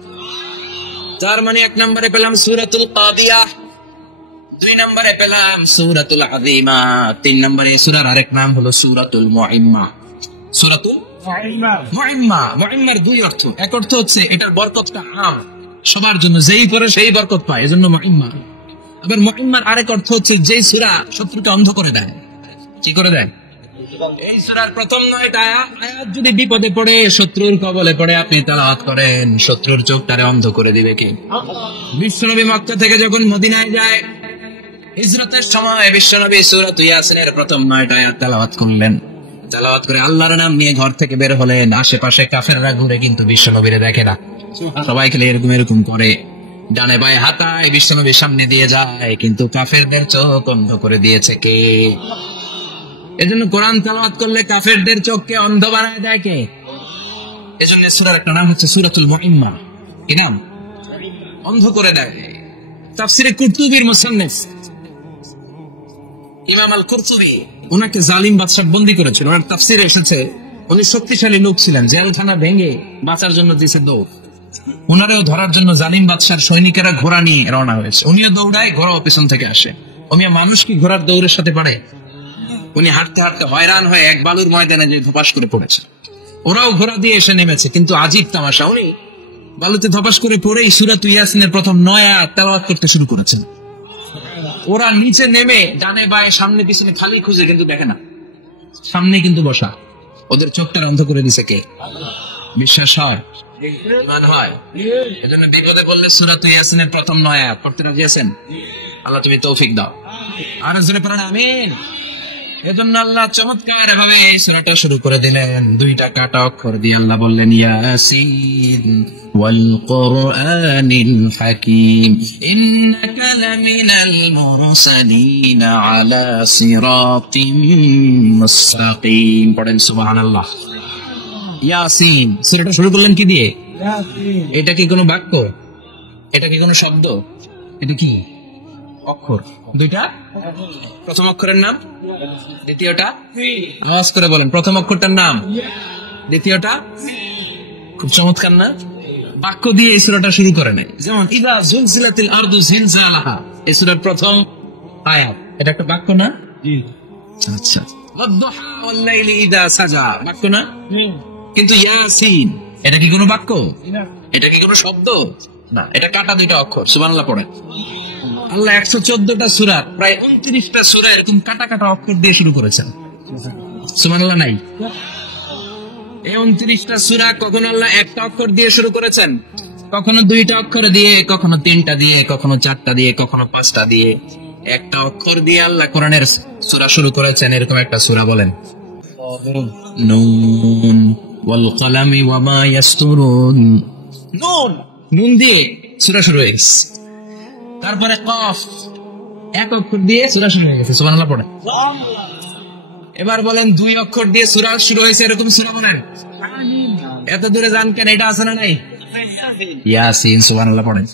তার মানে 1 নম্বরে পেলাম সূরাতুল কাদিয়া, 2 নম্বরে পেলাম সূরাতুল আযীমা, 3 নম্বরে সূরার আরেক নাম হলো সূরাতুল মুইম্মা। সূরাতুল মুইম্মা। মুইম্মার 2 অর্থ। এক অর্থ হচ্ছে এটার বরকতটা আম, সবার জন্য, যেই পড়ে সেই বরকত পায়, এজন্য মুইম্মা। আবার মুইম্মার আরেক অর্থ হচ্ছে যে সূরা শত্রুকে অন্ধ করে দেয়। কি করে দেয়? এই সূরার প্রথম 9টা আয়াত যদি বিপদে পড়ে, শত্রুর কবলে পড়ে আপনি তেলাওয়াত করেন, শত্রুর চোখটারে অন্ধ করে দিবে কি? বিশ্বনবী মক্কা থেকে যখন মদিনায় যায়, হিজরতের সময় বিশ্বনবী সূরা ইয়াসিনের প্রথম 9টা আয়াত তেলাওয়াত করলেন। তেলাওয়াত করে আল্লাহর নাম নিয়ে ঘর থেকে বের হলেন। আশেপাশে কাফেররা ঘুরে কিন্তু বিশ্বনবীরে দেখে না, সবাই খেলে এরকম এরকম করে ডানে বায়ে হাতায় বিশ্বনবীর সামনে দিয়ে যায়, কিন্তু কাফেরদের চোখ অন্ধ করে দিয়েছে কে? এজন্য কোরআন তেলাওয়াত করলে কাফেরদের চোখকে অন্ধ বানায় দেয় কে? এজন্য সূরার একটা নাম হচ্ছে সূরাতুল মুইম্মা। কি নাম? অন্ধ করে দেয়। তাফসিরে কুরতুবীর মুসান্নিফ ইমাম আল কুরতুবী, ওনাকে জালিম বাদশা বন্দী করেছিল। ওনার তাফসিরে এসেছে উনি শক্তিশালী লোক ছিলেন, জেলখানা ভেঙে বাঁচার জন্য দিয়েছে দৌড়। ওনারেও ধরার জন্য জালিম বাদশার সৈনিকেরা ঘোড়া নিয়ে রওনা হয়েছে। উনিও দৌড়ায়, ঘোড়াও পেছন থেকে আসে। উনি মানুষ কি ঘোড়ার দৌড়ের সাথে পারে? উনি হাঁটতে হাঁটতে হয়রান হয়ে এক বালুর ময়দানে যে ধপাস করে পড়েছে। ওরাও ঘোড়া দিয়ে এসে নেমেছে, কিন্তু আজীব তামাশা, উনি বালুতে ধপাস করে পড়েই সূরা ইয়াসিনের প্রথম 9 আয়াত তেলাওয়াত করতে শুরু করেছেন। ওরা নিচে নেমে ডানে বায়ে সামনে পিছনে খালি খুঁজে, কিন্তু দেখে না, সামনে কিন্তু বসা। ওদের চোখটা অন্ধ করে দিছে কে? বিশ্বাস হয়? ঈমান হয়? এজন্য বিপদে পড়লে সূরা ইয়াসিনের প্রথম 9 আয়াত পড়তে রাজি আছেন? আল্লাহ তুমি তৌফিক দাও। আর জোরে পড়েন আমিন। এজন্য আল্লাহ চমৎকার ভাবে এই সূরাটা শুরু করে দিলেন। 2টা কাটা অক্ষর দিয়ে আল্লাহ বললেন ইয়াসিন ওয়াল কুরআনিল হাকীম ইন্নাকা লামিনাল মুরসালিন আলা সিরাতিম মুস্তাকিম। পড়েন সুবহানাল্লাহ। ইয়াসিন সূরাটা শুরু করলেন কি দিয়ে? ইয়াসিন। এটা কি কোনো বাক্য? এটা কি কোনো শব্দ? এটা কি অক্ষর? 2টা। প্রথম অক্ষরের নাম, দ্বিতীয়টা আওয়াজ করে বলেন, প্রথম অক্ষরটার নাম, দ্বিতীয়টা। খুব চমৎকার না? বাক্য দিয়ে এই সূরাটা শুরু করে নেয়। যেমন ইযা যুলজিলাতিল আরদু জিলজালাহা, এই সূরার প্রথম আয়াত। এটা একটা বাক্য না? আচ্ছা। ওয়াদ-দুহা ওয়াল-লাইলি ইযা সাজা, বাক্য না? কিন্তু ইয়াসিন এটা কি কোনো বাক্য? এটা কি কোনো শব্দ? না, এটা কাটা 2টা অক্ষর। সুবহানাল্লাহ পড়েন। আল্লাহ 114টা সূরা, প্রায় 29টা সূরা এরকম কাটা কাটা অক্ষর দিয়ে শুরু করেছেন। সুবহানাল্লাহ নাই? এই 29টা সূরা কখনো আল্লাহ একটা অক্ষর দিয়ে শুরু করেছেন, কখনো 2টা অক্ষর দিয়ে, কখনো 3টা দিয়ে, কখনো 4টা দিয়ে, কখনো 5টা দিয়ে। একটা অক্ষর দিয়ে আল্লাহ কোরআনের সূরা শুরু করেছেন। এরকম একটা সূরা বলেন। নুন ওয়াল কলামি ওয়া মা ইয়াসতুরুন। নুন, নুন দিয়ে সূরা শুরু হয়ে গেছে। তারপরে কফ, এক অক্ষর দিয়ে সূরা শুরু হয়ে গেছে। সুবহানাল্লাহ পড়েন। এবার বলেন 2 অক্ষর দিয়ে সূরা শুরু হয়েছে, এরকম সূরা বলেন। এত দূরে যান কেন? এটা আছে না নাই? ইয়াসিন। সুবহানাল্লাহ পড়েন।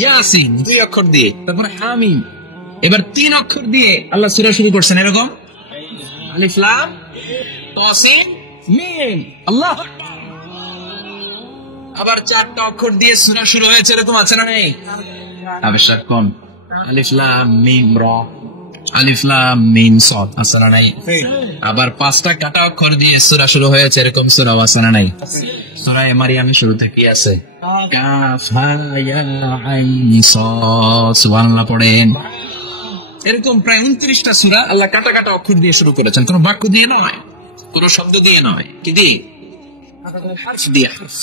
ইয়াসিন 2 অক্ষর দিয়ে। তারপরে হামিম। এবার 3 অক্ষর দিয়ে আল্লাহ সূরা শুরু করছেন, এরকম আলিফ লাম তা সিন মিম। আল্লাহ। আবার 4টা অক্ষর দিয়ে সূরা শুরু হয়েছে, এরকম আছে না নাই? আবশ্যক কোন? আলিফ লাম মিম রা, আলিফ লাম মিম সাদ, আছে না নাই? আবার 5টা কাটা অক্ষর দিয়ে সূরা শুরু হয়েছে, এরকম সূরা আছে না নাই? সূরা মারিয়ামের শুরুতে কি আছে? কাফ হা ইয়া আইন সাদ। সুবহানাল্লাহ পড়েন। এরকম প্রায় 29টা সূরা আল্লাহ কাটা কাটা অক্ষর দিয়ে শুরু করেছেন, কোনো বাক্য দিয়ে নয়, কোনো শব্দ দিয়ে নয়। কি দিয়ে? হারফ দিয়ে। হারফ,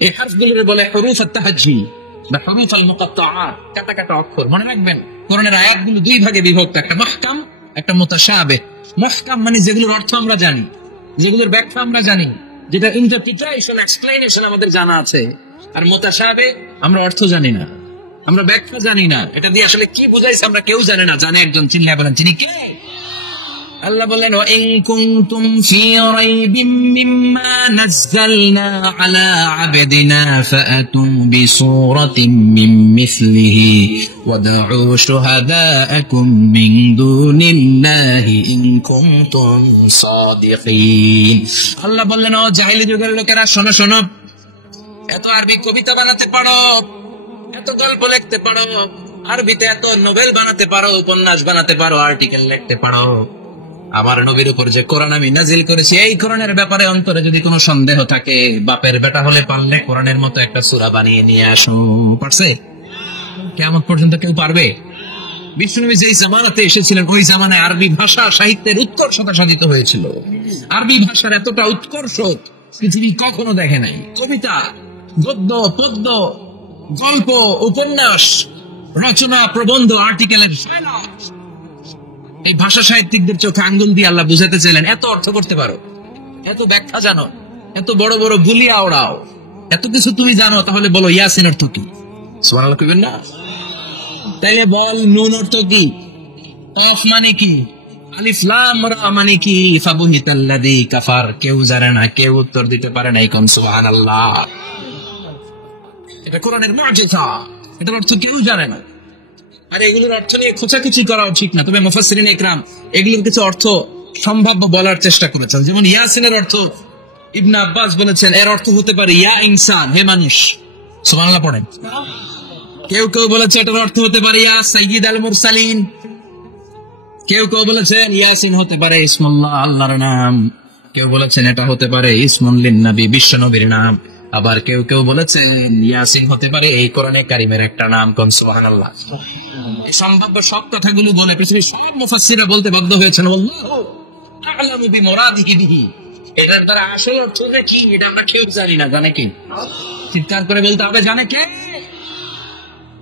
এই হারফগুলোর বলে হুরুফ আত-তাহজ্জি বা হুরুফ আল-মুকাত্তাআত, কাটা কাটা অক্ষর। মনে রাখবেন কোরআনের আয়াতগুলো 2 ভাগে বিভক্ত, একটা মুহকাম, একটা মুতাশাবিহ। মুহকাম মানে যেগুলোর অর্থ আমরা জানি, যেগুলোর ব্যাখ্যা আমরা জানি, যেটা ইন্টারপ্রিটেশন এক্সপ্লেনেশন আমাদের জানা আছে। আর মুতাশাবিহ আমরা অর্থ জানি না, আমরা ব্যাখ্যা জানি না, এটা দিয়ে আসলে কি বুঝাইছে আমরা কেউ জানে না। জানে একজন, চিল্লায় বলেন তিনি কে? আল্লাহ বলেন ওয়া ইন কুনতুম ফি রাইবিম মিম্মা নাযালনা আলা আবদিনা ফাআতু বিসূরাতিন মিন মিসলিহি ওয়াদউ শুহাদাআকুম মিন দুনিল্লাহি ইন কুনতুম সাদিকিন। আল্লাহ বললেন ও জাহেলি যুগের লোকেরা, শোনো শোনো, এত আরবি কবিতা বানাতে পারো, এত গল্প লিখতে পারো, আরবিতে এত নোবেল বানাতে পারো, উপন্যাস বানাতে পারো, আর্টিকেল লিখতে পারো, আমার নবীর উপর যে কোরআন আমি নাজিল করেছি, এই কোরআনের ব্যাপারে অন্তরে যদি কোনো সন্দেহ থাকে, বাপের বেটা হলে পারলে কোরআনের মতো একটা সূরা বানিয়ে নিয়ে আসো। পারছে? কিয়ামত পর্যন্ত কেউ পারবে? বিশ্বনবী যেই জামানাতে এসেছিলেন ওই জামানায় আরবি ভাষা সাহিত্যের উৎকর্ষতা সাধিত হয়েছিল। আরবি ভাষার এতটা উৎকর্ষ পৃথিবী কখনো দেখে নাই। কবিতা, গদ্য, পদ্য, গল্প, উপন্যাস, রচনা, প্রবন্ধ, আর্টিকেলের এই ভাষা সাহিত্যিকদের চোখে আঙ্গুল দিয়ে আল্লাহ বুঝাতে চাইলেন, এত অর্থ করতে পারো, এত ব্যাখ্যা জানো, এত বড় বড় বুলিয়া ওড়াও, এত কিছু তুমি জানো, তাহলে বলো ইয়াসিন অর্থ কি? সুবহানাল্লাহ কইবেন না? তাইলে বল নুন অর্থ কি, কফ মানে কি, আলিফ লাম রা মানে কি, ফাবুহিতাল্লাযী কাফার। কেউ জানে না, কেউ উত্তর দিতে পারে না। কোন সুবহানাল্লাহ। এটা কোরআনের মুজিজা, এটার অর্থ কেউ জানে না। আর এগুলোর অর্থ নিয়ে খোঁচাখুচি করাও ঠিক না। তবে মুফাসসিরিন ইকরাম এগুলোর কিছু অর্থ সম্ভাব্য বলার চেষ্টা করেছেন। যেমন ইয়াসিনের অর্থ ইবনে আব্বাস বলেছেন এর অর্থ হতে পারে ইয়া ইনসান, হে মানুষ। সুবহানাল্লাহ পড়েন। কেউ কেউ বলেছে এটার অর্থ হতে পারে ইয়া সাইয়্যিদ আল মুরসালিন। কেউ কেউ বলেছেন ইয়াসিন হতে পারে ইসমুল্লাহ, আল্লাহর নাম। কেউ বলেছেন এটা হতে পারে ইসমুল লিন নবী, বিশ্ব নবীর নাম। আবার কেউ কেউ বলেছেন ইয়াসিন হতে পারে এই কোরআনে কারিমের একটা নাম। কোন সুবহানাল্লাহ। এই সম্ভাব্য সব কথাগুলো বলে পৃথিবীর সব মুফাসসিররা বলতে বাধ্য হয়েছেন আল্লাহু আ'লামু বিমুরাদিহি বিহি। এটার দ্বারা আসল অর্থটা কি এটা আমরা কেউ জানি না। জানে কি? চিৎকার করে বলতে হবে, জানে কে?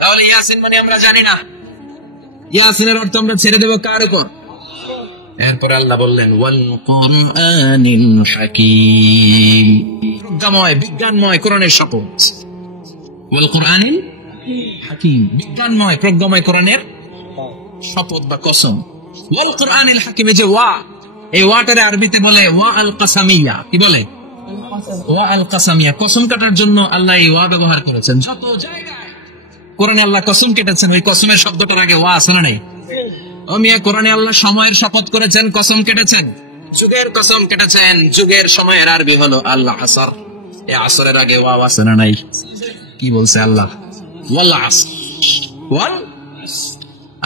তাহলে ইয়াসিন মানে আমরা জানি না। ইয়াসিনের অর্থ আমরা ছেড়ে দেব কার উপর? এরপর আল্লাহ বললেন ওয়াল কুরআনিল হাকীম, প্রজ্ঞাময়, বিজ্ঞানময় কোরআনের শপথ। ওয়াল কুরআনিল হাকীম, বিজ্ঞানময়, প্রজ্ঞাময় কোরআনের শপথ বা কসম। ওয়াল কুরআনিল হাকীম, যে ওয়া, এই ওয়াটারে আরবিতে বলে ওয়া আল কাসামিয়া। কি বলে? ওয়া আল কাসামিয়া। কসম কাটার জন্য আল্লাহ এই ওয়া ব্যবহার করেছেন। যত জায়গায় কোরআনে আল্লাহ কসম কেটেছেন ওই কসমের শব্দটার আগে ওয়া আছে না? নেই? ও মিয়া, কোরআনে আল্লাহ সময়ের শপথ করেছেন, কসম কেটেছেন, যুগের কসম কেটেছেন। যুগের সময়ের আরবি হলো আল্লাহ আসর। এই আসরের আগে ওয়া আছে না? নাই। কি বলছে আল্লাহ? ওয়াল আসর, ওয়াল।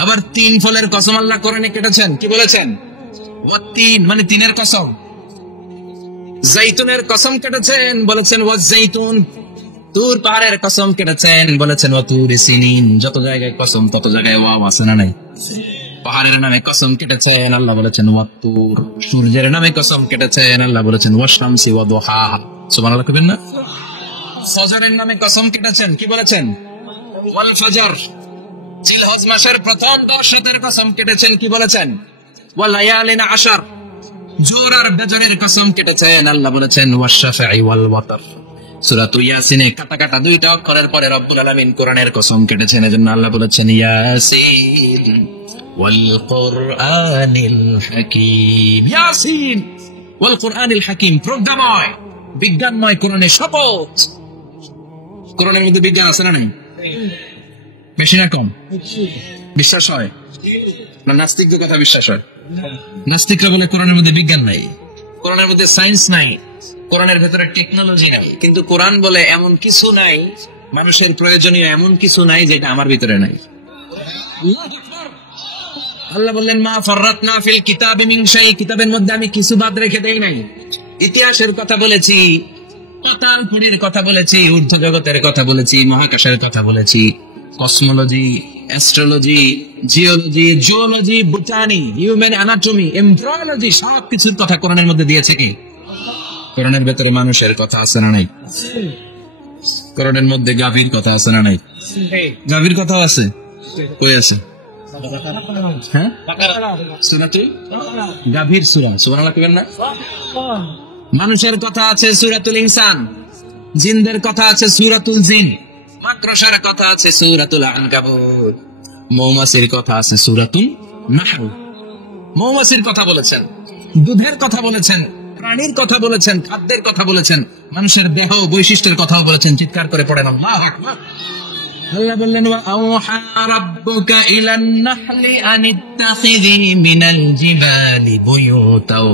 আবার তিন ফলের কসম আল্লাহ কোরআনে কেটেছেন। কি বলেছেন? ওয়াত্তিন, মানে তিনের কসম। জাইতুনের কসম কেটেছেন, বলেছেন ওয়াজ জাইতুন। তুর পাহাড়ের কসম কেটেছেন, বলেছেন ওয়া তুরি সিনিন। যত জায়গায় কসম তত জায়গায় ওয়া আছে না? নাই। পাহাড়ের নামে কসম কেটেছেন, আল্লাহ বলেছেন ওয়া তুর। সূর্যের নামে কসম কেটেছেন, আল্লাহ বলেছেন ওয়া শামসি ওয়া দুহাহা। সুবহানাল্লাহ কইবেন না? ফজরের নামে কসম কেটেছেন, কি বলেছেন? ওয়াল ফজর। জিলহজ মাসের প্রথম 10 রাতের কসম কেটেছেন, কি বলেছেন? ওয়া লায়ালিন আশর। জোহর আর ফজরের কসম কেটেছেন, আল্লাহ বলেছেন ওয়াশ শাফাঈ ওয়াল ওয়াতর। সূরা ইয়াসিনে কাটা কাটা দুইটা অক্ষরের পরে রব্বুল আলামিন কোরআনের কসম কেটেছেন। এজন্য আল্লাহ বলেছেন ইয়াসিন ওয়াল কুরআনিল হাকীম। ইয়াসিন ওয়াল কুরআনিল হাকীম, প্রজ্ঞাময়, বিজ্ঞানময় কোরআনের শপথ। কোরআনের মধ্যে বিজ্ঞান আছে না? নাই। বেশি না কম? বিশ্বাস হয় না? নাস্তিকদের কথা বিশ্বাস হয়? নাস্তিকরা বলে কোরআনের মধ্যে বিজ্ঞান নাই, কোরআনের মধ্যে সায়েন্স নাই, কোরআনের ভেতরে টেকনোলজি নাই। কিন্তু কোরআন বলে এমন কিছু নাই, মানুষের প্রয়োজনীয় এমন কিছু নাই যেটা আমার ভিতরে নাই। আল্লাহ বললেন মা ফাররাতনা ফিল কিতাবি মিন শাই, কিতাবের মধ্যে আমি কিছু বাদ রেখে দেই নাই। ইতিহাসের কথা বলেছি, পাতালপুরীর কথা বলেছি, ঊর্ধ্ব জগতের কথা বলেছি, মহাকাশের কথা বলেছি, cosmology, astrology, geology, zoology, botany, human anatomy, embryology, সব কিছুর কথা কোরআনের মধ্যে দিয়েছে। কি কোরআনের ভেতরে মানুষের কথা আছে না? নাই। কোরআনের মধ্যে গাভীর কথা আছে না? নাই। গাভীর কথাও আছে। কই আছে? হ্যাঁ, সূরাতুল গাভীর সূরা। সুবহানাল্লাহ কইবেন না? মানুষের কথা আছে সূরাতুল ইনসান, জিনদের কথা আছে সূরাতুল জিন, মাকড়সার কথা আছে সূরাতুল আনকাবুত, মৌমাছির কথা আছে সূরাতুল নাহল। মৌমাছির কথা বলেছেন, দুধের কথা বলেছেন, প্রাণীর কথা বলেছেন, খাদ্যের কথা বলেছেন, মানুষের দেহ বৈশিষ্ট্যের কথাও বলেছেন। চিৎকার করে পড়েন আল্লাহু আকবার। আল্লাহ বললেন ওয়া আওহা রাব্বুকা ইলান নাহলি আনিত্তাখিযি মিনাল জিবালি বুয়ুতাও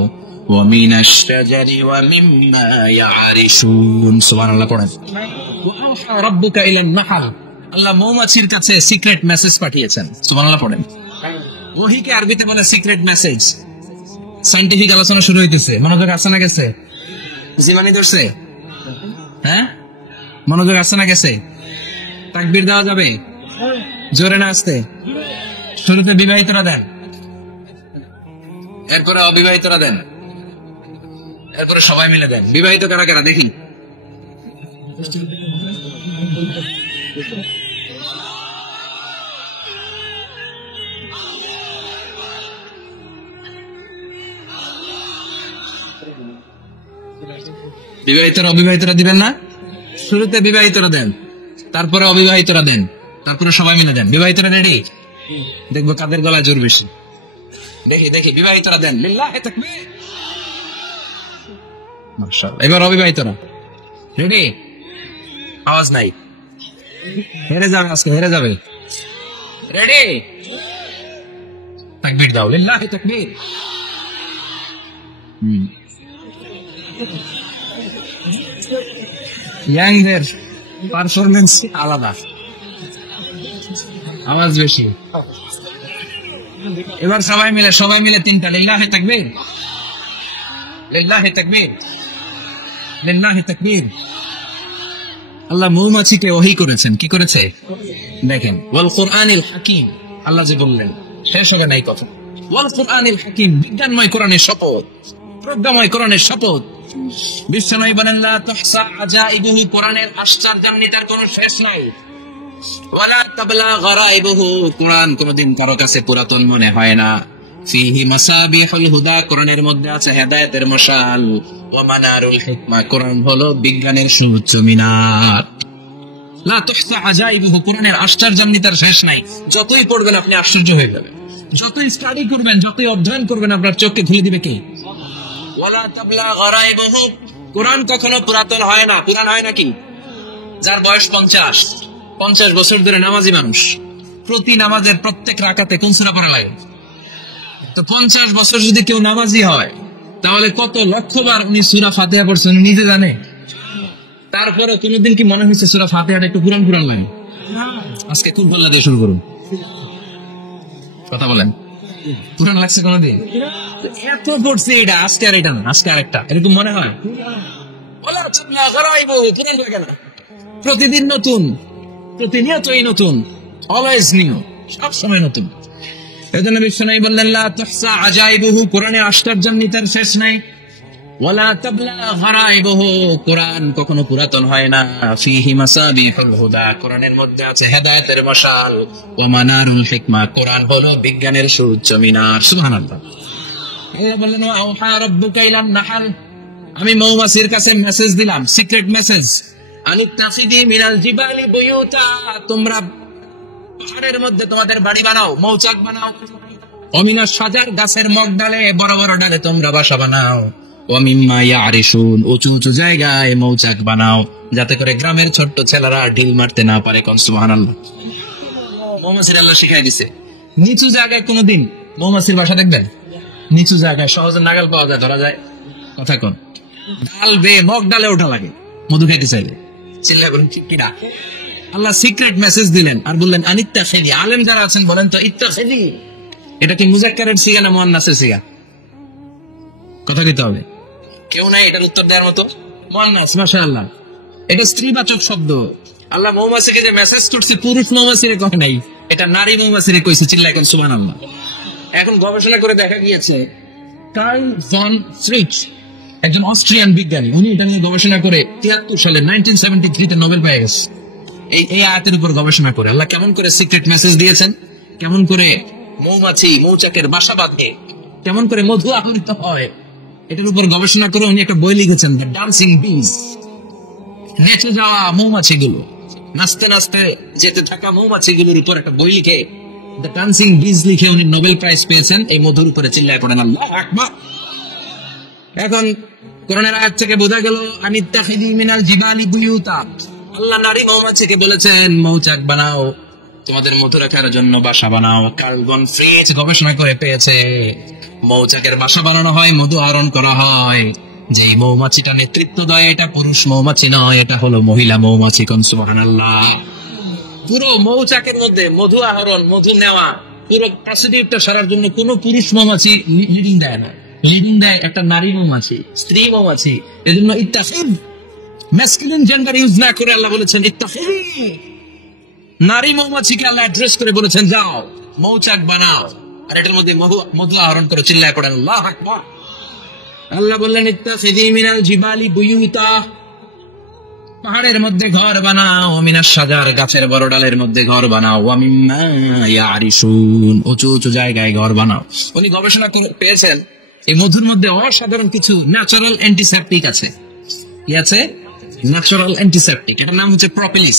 ওয়া মিনাশ শাজারি ওয়া মিম্মা ইয়ারিশুন। সুবহানাল্লাহ পড়েন। ওয়া আওহা রাব্বুকা ইলান নাহল, আল্লাহ মৌমাছির কাছে সিক্রেট মেসেজ পাঠিয়েছেন। সুবহানাল্লাহ পড়েন। ওহীকে আরবিতে বলে সিক্রেট মেসেজ। সায়েন্টিফিক আলোচনা শুরু হইতেছে। মনোযোগ আসছে না গেছে? জীবানী ধরছে? হ্যাঁ, মনোযোগ আসছে না গেছে? তাকবীর দেওয়া যাবে? জোরে না আসতে? শুরুতে বিবাহিতরা দেন, এরপরে অবিবাহিতরা দেন, এরপরে সবাই মিলে দেন। বিবাহিত কারা কারা দেখি? বিবাহিতরা অবিবাহিতরা দিবেন না? শুরুতে বিবাহিতরা দেন, তারপরে অবিবাহিতরা দেন, তারপরে সবাই মিলে দেন। বিবাহিতরা রেডি? দেখবো কাদের গলায় জোর বেশি। দেখি দেখি, বিবাহিতরা দেন। লিল্লাহি তাকবীর। মাশাআল্লাহ। এবার অবিবাহিতরা রেডি? আওয়াজ নাই, হেরে যাবে আজকে, হেরে যাবে। রেডি? তাকবীর দাও, লিল্লাহি তাকবীর। ইয়াংদের পারফরমেন্স আলাদা, আওয়াজ বেশি। এবার সবাই মিলে তিনটা লিল্লাহি তাকবীর, লিল্লাহি তাকবীর, লিল্লাহি তাকবীর। আল্লাহ মৌমাছিকে ওহী করেছেন, কি করেছে দেখেন। ওয়াল কুরআনিল হাকিম, আল্লাহ যে বললেন, শেষ হবে নাই কথা। ওয়াল কুরআনিল হাকিম, বিজ্ঞানময় কোরআনের শপথ, প্রজ্ঞাময় কোরআনের শপথ। বিশ্বনবী বলেন, লা তুহসা আজাইবুহু, কোরআনের আশ্চর্যান্বিতার কোনো শেষ নাই। ওয়ালা তাবলা গরাইবুহু, কোরআন কোনদিন কারো কাছে পুরাতন মনে হয় না। ফিহি মাসাবিহুল হুদা, কোরআনের মধ্যে আছে হেদায়েতের মশাল। ওয়া মানারুল হিকমা, কোরআন হলো বিজ্ঞানের সুউচ্চ মিনার। লা তুহসা আজাইবুহু, কোরআনের আশ্চর্যান্বিতার শেষ নাই। যতই পড়বেন আপনি আশ্চর্য হয়ে যাবেন, যতই স্টাডি করবেন, যতই অধ্যয়ন করবেন, আপনার চোখকে খুলে দিবে কে? ওয়ালা তাবলা গরাইবুহু, কোরআন কখনো পুরাতন হয় না। পুরান হয় নাকি? যার বয়স 50 বছর ধরে নামাজি মানুষ, প্রতি নামাজের প্রত্যেক রাকাতে কোন সূরা পড়া লাগে? তো 50 বছর যদি কেউ নামাজি হয়, তাহলে কত লক্ষবার উনি সূরা ফাতিহা পড়ছেন নিজে জানে। তারপরে কোনদিন কি মনে হয়েছে সূরা ফাতিহাটা একটু পুরান পুরান লাগে? আজকে কোন পাল্লা দিয়ে শুরু করুন, কথা বলেন। পুরান লাগছে কোনদিন? এত পড়ছে এটা, আজকে আর এটা না, আজকে আরেকটা, এরকম মনে হয়? পুরান লাগে না, প্রতিদিন নতুন, প্রতিনিয়তই নতুন, অলওয়েজ নিউ, সব সময় নতুন। এজন্য বিশ্বনবী বললেন, লা তুহসা আজাইবুহু, কোরআনে আশ্চর্যান্বিতার শেষ নাই। ওয়ালা তাবলা গরাইবুহু, কোরআন কখনো পুরাতন হয় না। ফিহি মাসাবিহুল হুদা, কোরআনের মধ্যে আছে হেদায়েতের মশাল। ওয়া মানারুল হিকমা, কোরআন হলো বিজ্ঞানের সুউচ্চ মিনার। সুবহানাল্লাহ। আল্লাহ বললেন, ওয়া আওহা রাব্বুকা ইলান নাহল, আমি মৌমাছির কাছে মেসেজ দিলাম, সিক্রেট মেসেজ। আনিত্তাখিদি মিনাল জিবালি বুয়ুতা, তোমরা পাহাড়ের মধ্যে তোমাদের বাড়ি বানাও, মৌচাক বানাও। অমিনা সাজার, গাছের মগ ডালে, বড় বড় ডালে তোমরা বাসা বানাও। ওমিম্মা ইয়ারিশুন, উঁচু উঁচু জায়গায় মৌচাক বানাও, যাতে করে গ্রামের ছোট্ট ছেলেরা ঢিল মারতে না পারে। কোন সুবহানাল্লাহ। মৌমাছির আল্লাহ শিখাই দিছে। নিচু জায়গায় কোনদিন মৌমাছির বাসা দেখবেন? নিচু জায়গায় সহজে নাগাল পাওয়া যায়, ধরা যায়। কথা কোন? ডাল বেয়ে মগ ডালে ওঠা লাগে মধু খাইতে চাইলে। চিল্লায় বলুন ঠিক কিনা? আল্লাহ সিক্রেট মেসেজ দিলেন আর বললেন, আনিত্তাখিদি। আলেম যারা আছেন বলেন তো, ইত্তাখিদি এটা কি মুজাক্কারের সিগা না মুয়ান্নাসের সিগা? কথা দিতে হবে, কেউ নাই এটার উত্তর দেওয়ার মতো। মুয়ান্নাস, মাশাআল্লাহ। এটা স্ত্রীবাচক শব্দ। আল্লাহ মৌমাছিকে যে মেসেজ করছে, পুরুষ মৌমাছিরে কয় নাই, এটা নারী মৌমাছিরে কইছে। চিল্লায় কেন সুবহানাল্লাহ। এখন গবেষণা করে দেখা গিয়েছে, কার্ল ভন ফ্রিচ, একজন অস্ট্রিয়ান বিজ্ঞানী, উনি এটা নিয়ে গবেষণা করে 73 সালে 1973 নোবেল পেয়ে গেছে। এই আয়াতের উপর গবেষণা করে আল্লাহ কেমন করে সিক্রেট মেসেজ দিয়েছেন, কেমন করে মৌমাছি মৌচাকের বাসা বাঁধে, কেমন করে মধু আহরিত হয়, এটার উপর গবেষণা করে উনি একটা বই লিখেছেন, দ্য ডান্সিং বিজ। নেচে যাওয়া মৌমাছিগুলো, নাচতে নাচতে যেতে থাকা মৌমাছিগুলোর উপর একটা বই লিখে, দ্য ডান্সিং বিজ লিখে উনি নোবেল প্রাইজ পেয়েছেন এই মধুর উপরে। চিল্লায় পড়েন আল্লাহু আকবার। এখন কোরআনের আয়াত থেকে বোঝা গেল, আনিত্তাখিদি মিনাল জিবালি বুয়ুতা, আল্লাহ নারী মৌমাছিকে বলেছেন মৌচাক বানাও, তোমাদের মধু রাখার জন্য বাসা বানাও। কার্ল ভন ফ্রিচ গবেষণা করে পেয়েছে, মৌচাকের বাসা বানানো হয়, মধু আহরণ করা হয়। যে মৌমাছিটা নেতৃত্ব দেয়, এটা পুরুষ মৌমাছি নয়, এটা হলো মহিলা মৌমাছি। কোন সুবহানাল্লাহ। পুরো মৌচাকের মধ্যে মধু আহরণ, মধু নেওয়া, পুরো প্রসিডিউরটা সারার জন্য কোন পুরুষ মৌমাছি লিডিং দেয় না, লিডিং দেয় একটা নারী মৌমাছি, স্ত্রী মৌমাছি। এজন্য ইত্তাখিদ, ম্যাসকুলিন জেন্ডার ইউজ না করে আল্লাহ বলেছেন ইত্তাখিদ। নারী মৌমাছিকে আল্লাহ অ্যাড্রেস করে বলেছেন, যাও মৌচাক বানাও আর এটার মধ্যে মধু আহরণ করে চিল্লায় পড়েন আল্লাহু আকবার। আল্লাহ বললেন ইত্তাখিযী মিনাল জিবালি বুয়ুতা, পাহাড়ের মধ্যে ঘর বানাও, মিনাশ শাজার গাছের বড় ডালের মধ্যে ঘর বানাও, ওয়া মিম্মা ইয়ারিশুন উঁচু উঁচু জায়গায় ঘর বানাও। উনি গবেষণা করে পেয়েছেন এই মধুর মধ্যে অসাধারণ কিছু ন্যাচারাল অ্যান্টিসেপটিক আছে। কি আছে? Natural antiseptic. এটার নাম হচ্ছে প্রপিলিস।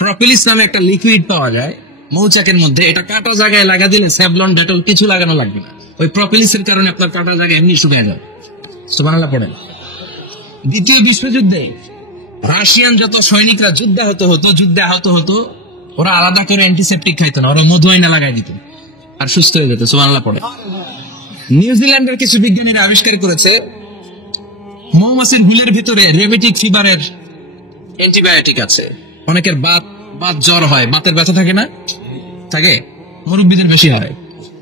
প্রপিলিস নামে একটা লিকুইড পাওয়া যায় মৌচাকের মধ্যে। এটা কাটা জায়গায় লাগা দিলে স্যাভলন ডেটল কিছু লাগানো লাগবে না। ওই প্রপিলিসের কারণে আপনার কাটা জায়গায় এমনি শুকিয়ে যাবে। সুবহানাল্লাহ পড়েন। দ্বিতীয় বিশ্বযুদ্ধে রাশিয়ান যত সৈনিকরা যুদ্ধে আহত হতো, ওরা আলাদা করে অ্যান্টিসেপটিক খাইতো না, ওরা মধু আইনা লাগাই দিত আর সুস্থ হয়ে যেত। সুবহানাল্লাহ পড়ে। নিউজিল্যান্ডের কিছু বিজ্ঞানীরা আবিষ্কার করেছে মৌমাছির হুলের ভিতরে রেমেটিক ফিভারের অ্যান্টিবায়োটিক আছে। অনেকের বাত জ্বর হয়, বাতের ব্যথা থাকে না, থাকে, মুরব্বীদের বেশি হয়।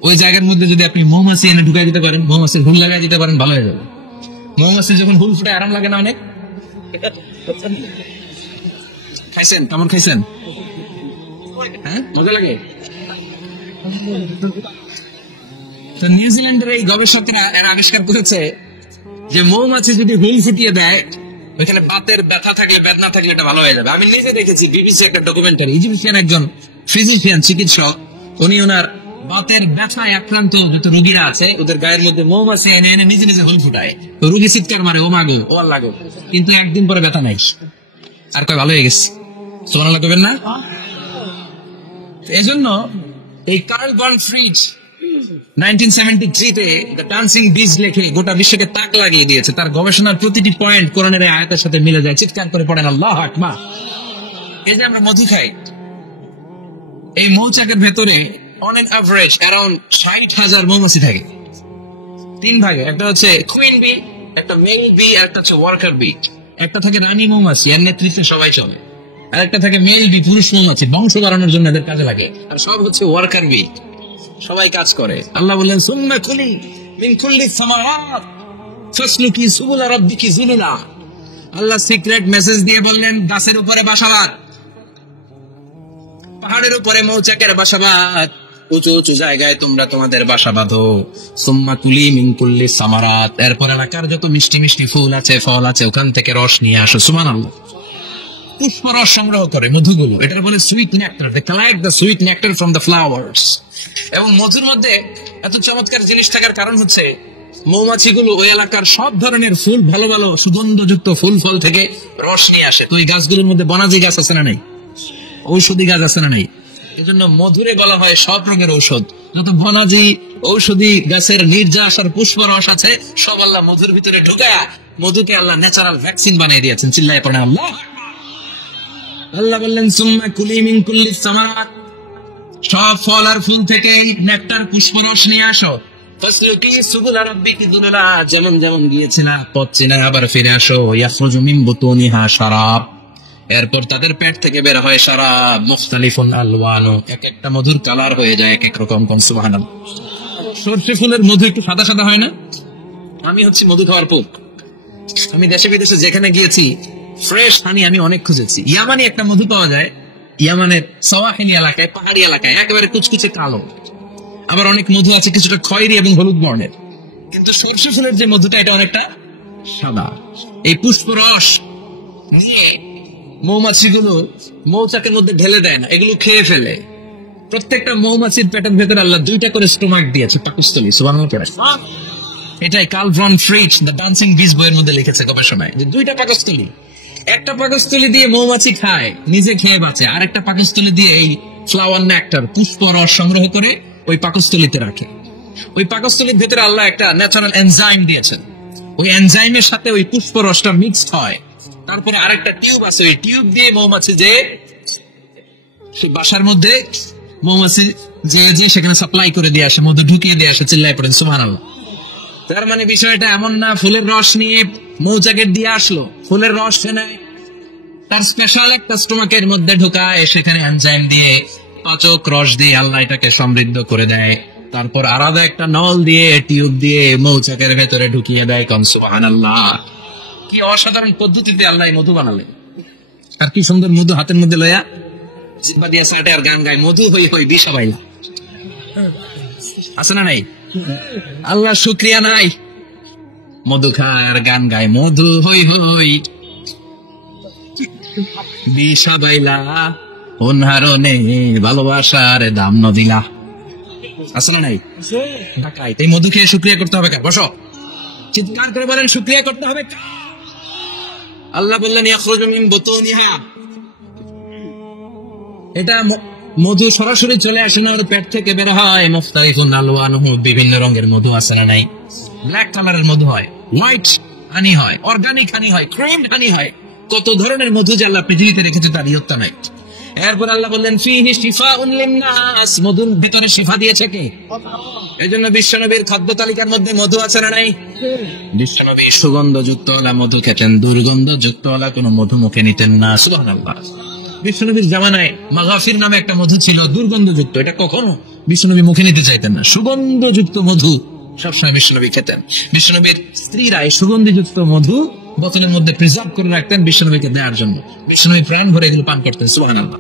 ওই জায়গার মধ্যে যদি আপনি মৌমাছি এনে ঢুকাই দিতে পারেন, মৌমাছির হুল লাগাই দিতে পারেন, ভালো হয়ে যাবে। মৌমাছির যখন হুল ফুটে আরাম লাগে না অনেক? খাইছেন? কেমন খাইছেন? হ্যাঁ, মজা লাগে। তো নিউজিল্যান্ডের এই গবেষকরা আবিষ্কার করেছে যে মৌমাছি যদি হুল ফুটিয়ে দেয়, ওইখানে বাতের ব্যথা থাকলে, বেদনা থাকলে এটা ভালো হয়ে যাবে। আমি নিজে দেখেছি বিবিসি একটা ডকুমেন্টারি। ইজিপশিয়ান একজন ফিজিশিয়ান, চিকিৎসক, উনি ওনার বাতের ব্যথায় আক্রান্ত যত রোগীরা আছে ওদের গায়ের মধ্যে মৌমাছি এনে এনে নিজে নিজে হুল ফুটায়। তো রোগী চিৎকার মারে, ও মাগো, ও আল্লাহ গো, কিন্তু একদিন পরে ব্যথা নাই, আর কয় ভালো হয়ে গেছে। সুবহানাল্লাহ কইবেন না? এজন্য এই কার্ল ভন ফ্রিজ 1973-তে দ্য ডান্সিং বিজ লেখে গোটা বিশ্বকে তাক লাগিয়ে দিয়েছে। তার গবেষণার প্রতিটি পয়েন্ট কোরআনের আয়াতের সাথে মিলে যায়। চিৎকার করে পড়েন আল্লাহু আকবার। এই যে আমরা মধু খাই, এই মৌচাকের ভেতরে অন এন অ্যাভারেজ অ্যারাউন্ড 60,000 মৌমাছি থাকে। তিন ভাগে, একটা হচ্ছে কুইন বি, একটা মেল বি, আর একটা হচ্ছে ওয়ার্কার বি। একটা থাকে রানী মৌমাছি, এর নেতৃত্বে সবাই চলে। আর একটা থাকে মেল বি, পুরুষ মৌমাছি, বংশ বাড়ানোর জন্য এদের কাজে লাগে। আর সব হচ্ছে ওয়ার্কার বি, সবাই কাজ করে। আল্লাহ বললেন সুম্মা কুলি মিন কুল্লি সামারাত ফাসলুকি সুবুলা রাব্বিকি যুলুলা। আল্লাহ সিক্রেট মেসেজ দিয়ে বললেন গাছের উপরে বাসাবাদ, পাহাড়ের উপরে মৌচাকের বাসাবাদ, উঁচু উঁচু জায়গায় তোমরা তোমাদের বাসা বাঁধো। সুম্মা কুলি মিন কুল্লি সামারাত, এরপর এলাকার যত মিষ্টি মিষ্টি ফুল আছে, ফল আছে, ওখান থেকে রস নিয়ে আসো। সুবহানাল্লাহ। পুষ্পরস সংগ্রহ করে মধুগুলো, এটার বলে sweet nectar. They collect the sweet nectar from the flowers. এবং মধুর মধ্যে এত চমৎকার জিনিস থাকার কারণ হচ্ছে মৌমাছিগুলো ওই এলাকার সব ধরনের ফুল, ভালো ভালো সুগন্ধযুক্ত ফুল ফল থেকে রস নিয়ে আসে। তো এই গাছগুলোর মধ্যে বনাজি গাছ আছে না নাই, ঔষধি গাছ আছে না নাই, এজন্য মধুরে বলা হয় সব রঙের ঔষধ। যত বনাজি ঔষধি গাছের নির্যাস আর পুষ্পরস আছে সব আল্লাহ মধুর ভিতরে ঢুকায়া মধুকে আল্লাহ ন্যাচারাল ভ্যাকসিন বানিয়ে দিয়েছেন। চিল্লায় পড়ে আল্লাহ। আল্লাহ বললেন সুম্মা কুলি মিন কুল্লি সামারাত, সব ফল আর ফুল থেকে নেকটার পুষ্পরস নিয়ে আসো। ফাসলুকি সুবুলা রাব্বিকি যুলুলা, যেমন যেমন গিয়েছিলা পথ চেনা আবার ফিরে আসো। ইয়াখরুজু মিন বুতুনিহা শারাব, এরপর তাদের পেট থেকে বের হয় শারাব। মুখতালিফুন আলওয়ানু, এক একটা মধুর কালার হয়ে যায় এক এক রকম। সুবহানাল্লাহ। সরষে ফুলের মধু একটু সাদা সাদা হয় না? আমি হচ্ছে মধু খাওয়ার পোক। আমি দেশে বিদেশে যেখানে গিয়েছি ফ্রেশ হানি আমি অনেক খুঁজেছি। ইয়ামানি একটা মধু পাওয়া যায়, ইয়ামানের সাওয়াহিলি এলাকায়, পাহাড়ি এলাকায়, একেবারে কুচকুচে কালো। আবার অনেক মধু আছে কিছুটা খয়েরি এবং হলুদ বর্ণের, কিন্তু সরষে ফুলের যে মধুটা এটা অনেকটা সাদা। এই পুষ্পরস নিয়ে মৌমাছিগুলো মৌচাকের মধ্যে ঢেলে দেয় না, এগুলো খেয়ে ফেলে। প্রত্যেকটা মৌমাছির পেটের ভেতরে আল্লাহ 2টা করে স্টোমাক দিয়েছে, পাকস্থলী। সুবহানাল্লাহ। এটাই Karl von Frisch the dancing bees বইয়ের মধ্যে লিখেছে গবেষণায়, যে 2টা পাকস্থলী। একটা পাকস্থলী দিয়ে মৌমাছি খায়, নিজে খেয়ে বাঁচে, আর একটা পাকস্থলী দিয়ে এই ফ্লাওয়ার নেক্টার পুষ্প রস সংগ্রহ করে ওই পাকস্থলীতে রাখে। ওই পাকস্থলীর ভেতরে আল্লাহ একটা ন্যাচারাল এনজাইম দিয়েছেন। ওই এনজাইমের সাথে ওই পুষ্প রসটা মিক্সড হয়, তারপরে আরেকটা টিউব আছে, ওই টিউব দিয়ে মৌমাছি যে সেই বাসার মধ্যে মৌমাছি যে সেখানে সাপ্লাই করে দিয়ে আসে, মধু ঢুকিয়ে দিয়ে আসে। চিল্লায় পড়েন সুবহানাল্লাহ। তার মানে বিষয়টা এমন না ফুলের রস নিয়ে মৌচাকের দিয়ে আসলো, ফুলের রস এনে তার স্পেশাল একটা স্টোমাকের মধ্যে ঢুকায়, সেখানে এনজাইম দিয়ে পাচক রস দিয়ে আল্লাহ এটাকে সমৃদ্ধ করে দেয়। তারপর আলাদা একটা নল দিয়ে টিউব দিয়ে মৌচাকের ভেতরে ঢুকিয়ে দেয়। কোন সুবহানাল্লাহ। কি অসাধারণ পদ্ধতিতে আল্লাহ মধু বানালেন। আর কি সুন্দর মধু হাতের মধ্যে লয়া জিহ্বা দিয়ে সাটে আর গান গায়, মধু হই হই বিষাবাইলা। আছে না নাই? আল্লাহ শুক্রিয়া নাই, মধু খায় আর গান গায়, মধু হই হই বিষা বাইলা অনহারণে ভালোবাসার দাম নদিলা। আছে না নাই? এই মধু খেয়ে শুক্রিয়া করতে হবে কার? বসো, চিৎকার করে বলেন শুক্রিয়া করতে হবে কার? আল্লাহ বললেন ইয়াখরুজু মিন বুতুনিহা, এটা মধু সরাসরি চলে আসে না, ওর পেট থেকে বের হয়। মুখতালিফুন আলওয়ানুহু, বিভিন্ন রঙের মধু। আছে না নাই? ব্ল্যাক কালারের মধু হয়, হোয়াইট হানি হয়, অর্গানিক হানি হয়, ক্রিম হানি হয়, কত ধরনের মধু যে আল্লাহ পৃথিবীতে রেখেছে তার ইয়ত্তা নাই। এরপর আল্লাহ বললেন ফিহি শিফাউন লিন্নাস, মধুর ভিতরে শিফা দিয়েছে কে? এজন্য বিশ্বনবীর খাদ্য তালিকার মধ্যে মধু আছে না নাই? বিশ্বনবী সুগন্ধযুক্ত মধু খেতেন, দুর্গন্ধযুক্ত কোনো মধু মুখে নিতেন না। সুবহানাল্লাহ। বিশ্বনবীর জামানায় মাগাফির নামে একটা মধু ছিল, দুর্গন্ধযুক্ত, এটা কখনো বিশ্বনবী মুখে নিতে চাইতেন না। সুগন্ধযুক্ত মধু সবসময় বিশ্বনবী খেতেন। বিশ্বনবীর স্ত্রীরা এই সুগন্ধিযুক্ত মধু বোতলের মধ্যে প্রিজার্ভ করে রাখতেন বিশ্বনবীকে দেওয়ার জন্য। বিশ্বনবী প্রাণ ভরে এগুলো পান করতেন। সুবহানাল্লাহ।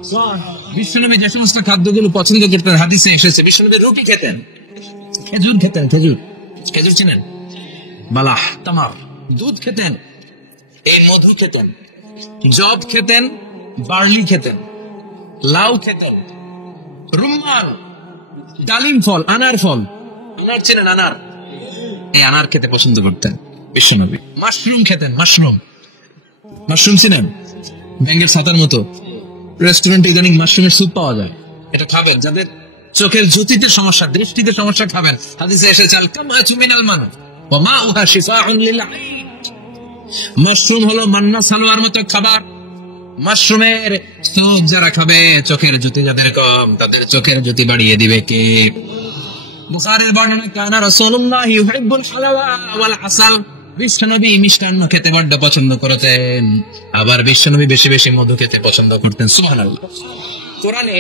বিশ্বনবী যে সমস্ত খাদ্যগুলো পছন্দ করতেন হাদিসে এসেছে, বিশ্বনবী রুটি খেতেন, খেজুর খেতেন, খেজুর চিনেন? বালাহ, তামার, দুধ খেতেন, এই মধু খেতেন, জব খেতেন, বার্লি খেতেন, লাউ খেতেন, রুম্মান, ডালিম ফল, আনার ফল, আনার চেনেন? আনার, এই আনার খেতে পছন্দ করতেন বিশ্বনবী। মাশরুম খেতেন, মাশরুম চিনেন? ব্যাঙের ছাতার মতো। রেস্টুরেন্টে ইদানিং মাশরুমের স্যুপ পাওয়া যায়, এটা খাবেন। যাদের চোখের জ্যোতিতে সমস্যা, দৃষ্টিতে সমস্যা, খাবেন। হাদিসে এসেছে আল কামাতু মিনাল মান ওয়া মাউহা শিফাউন লিল আইন। মাশরুম হলো মান্না সালোয়ার মতো খাবার। মাশরুমের স্যুপ যারা খাবে, চোখের জ্যোতি যাদের কম, তাদের চোখের জ্যোতি বাড়িয়ে দিবে কে? বুখারীর বর্ণনা, কানা রাসূলুল্লাহ ইউহিব্বুল হালাওয়া ওয়াল আসাল, বিশ্বনবী মিষ্টান্ন খেতে বড্ড পছন্দ করতেন, আবার বিশ্বনবী বেশি বেশি মধু খেতে পছন্দ করতেন। সুবহানাল্লাহ। কোরআনে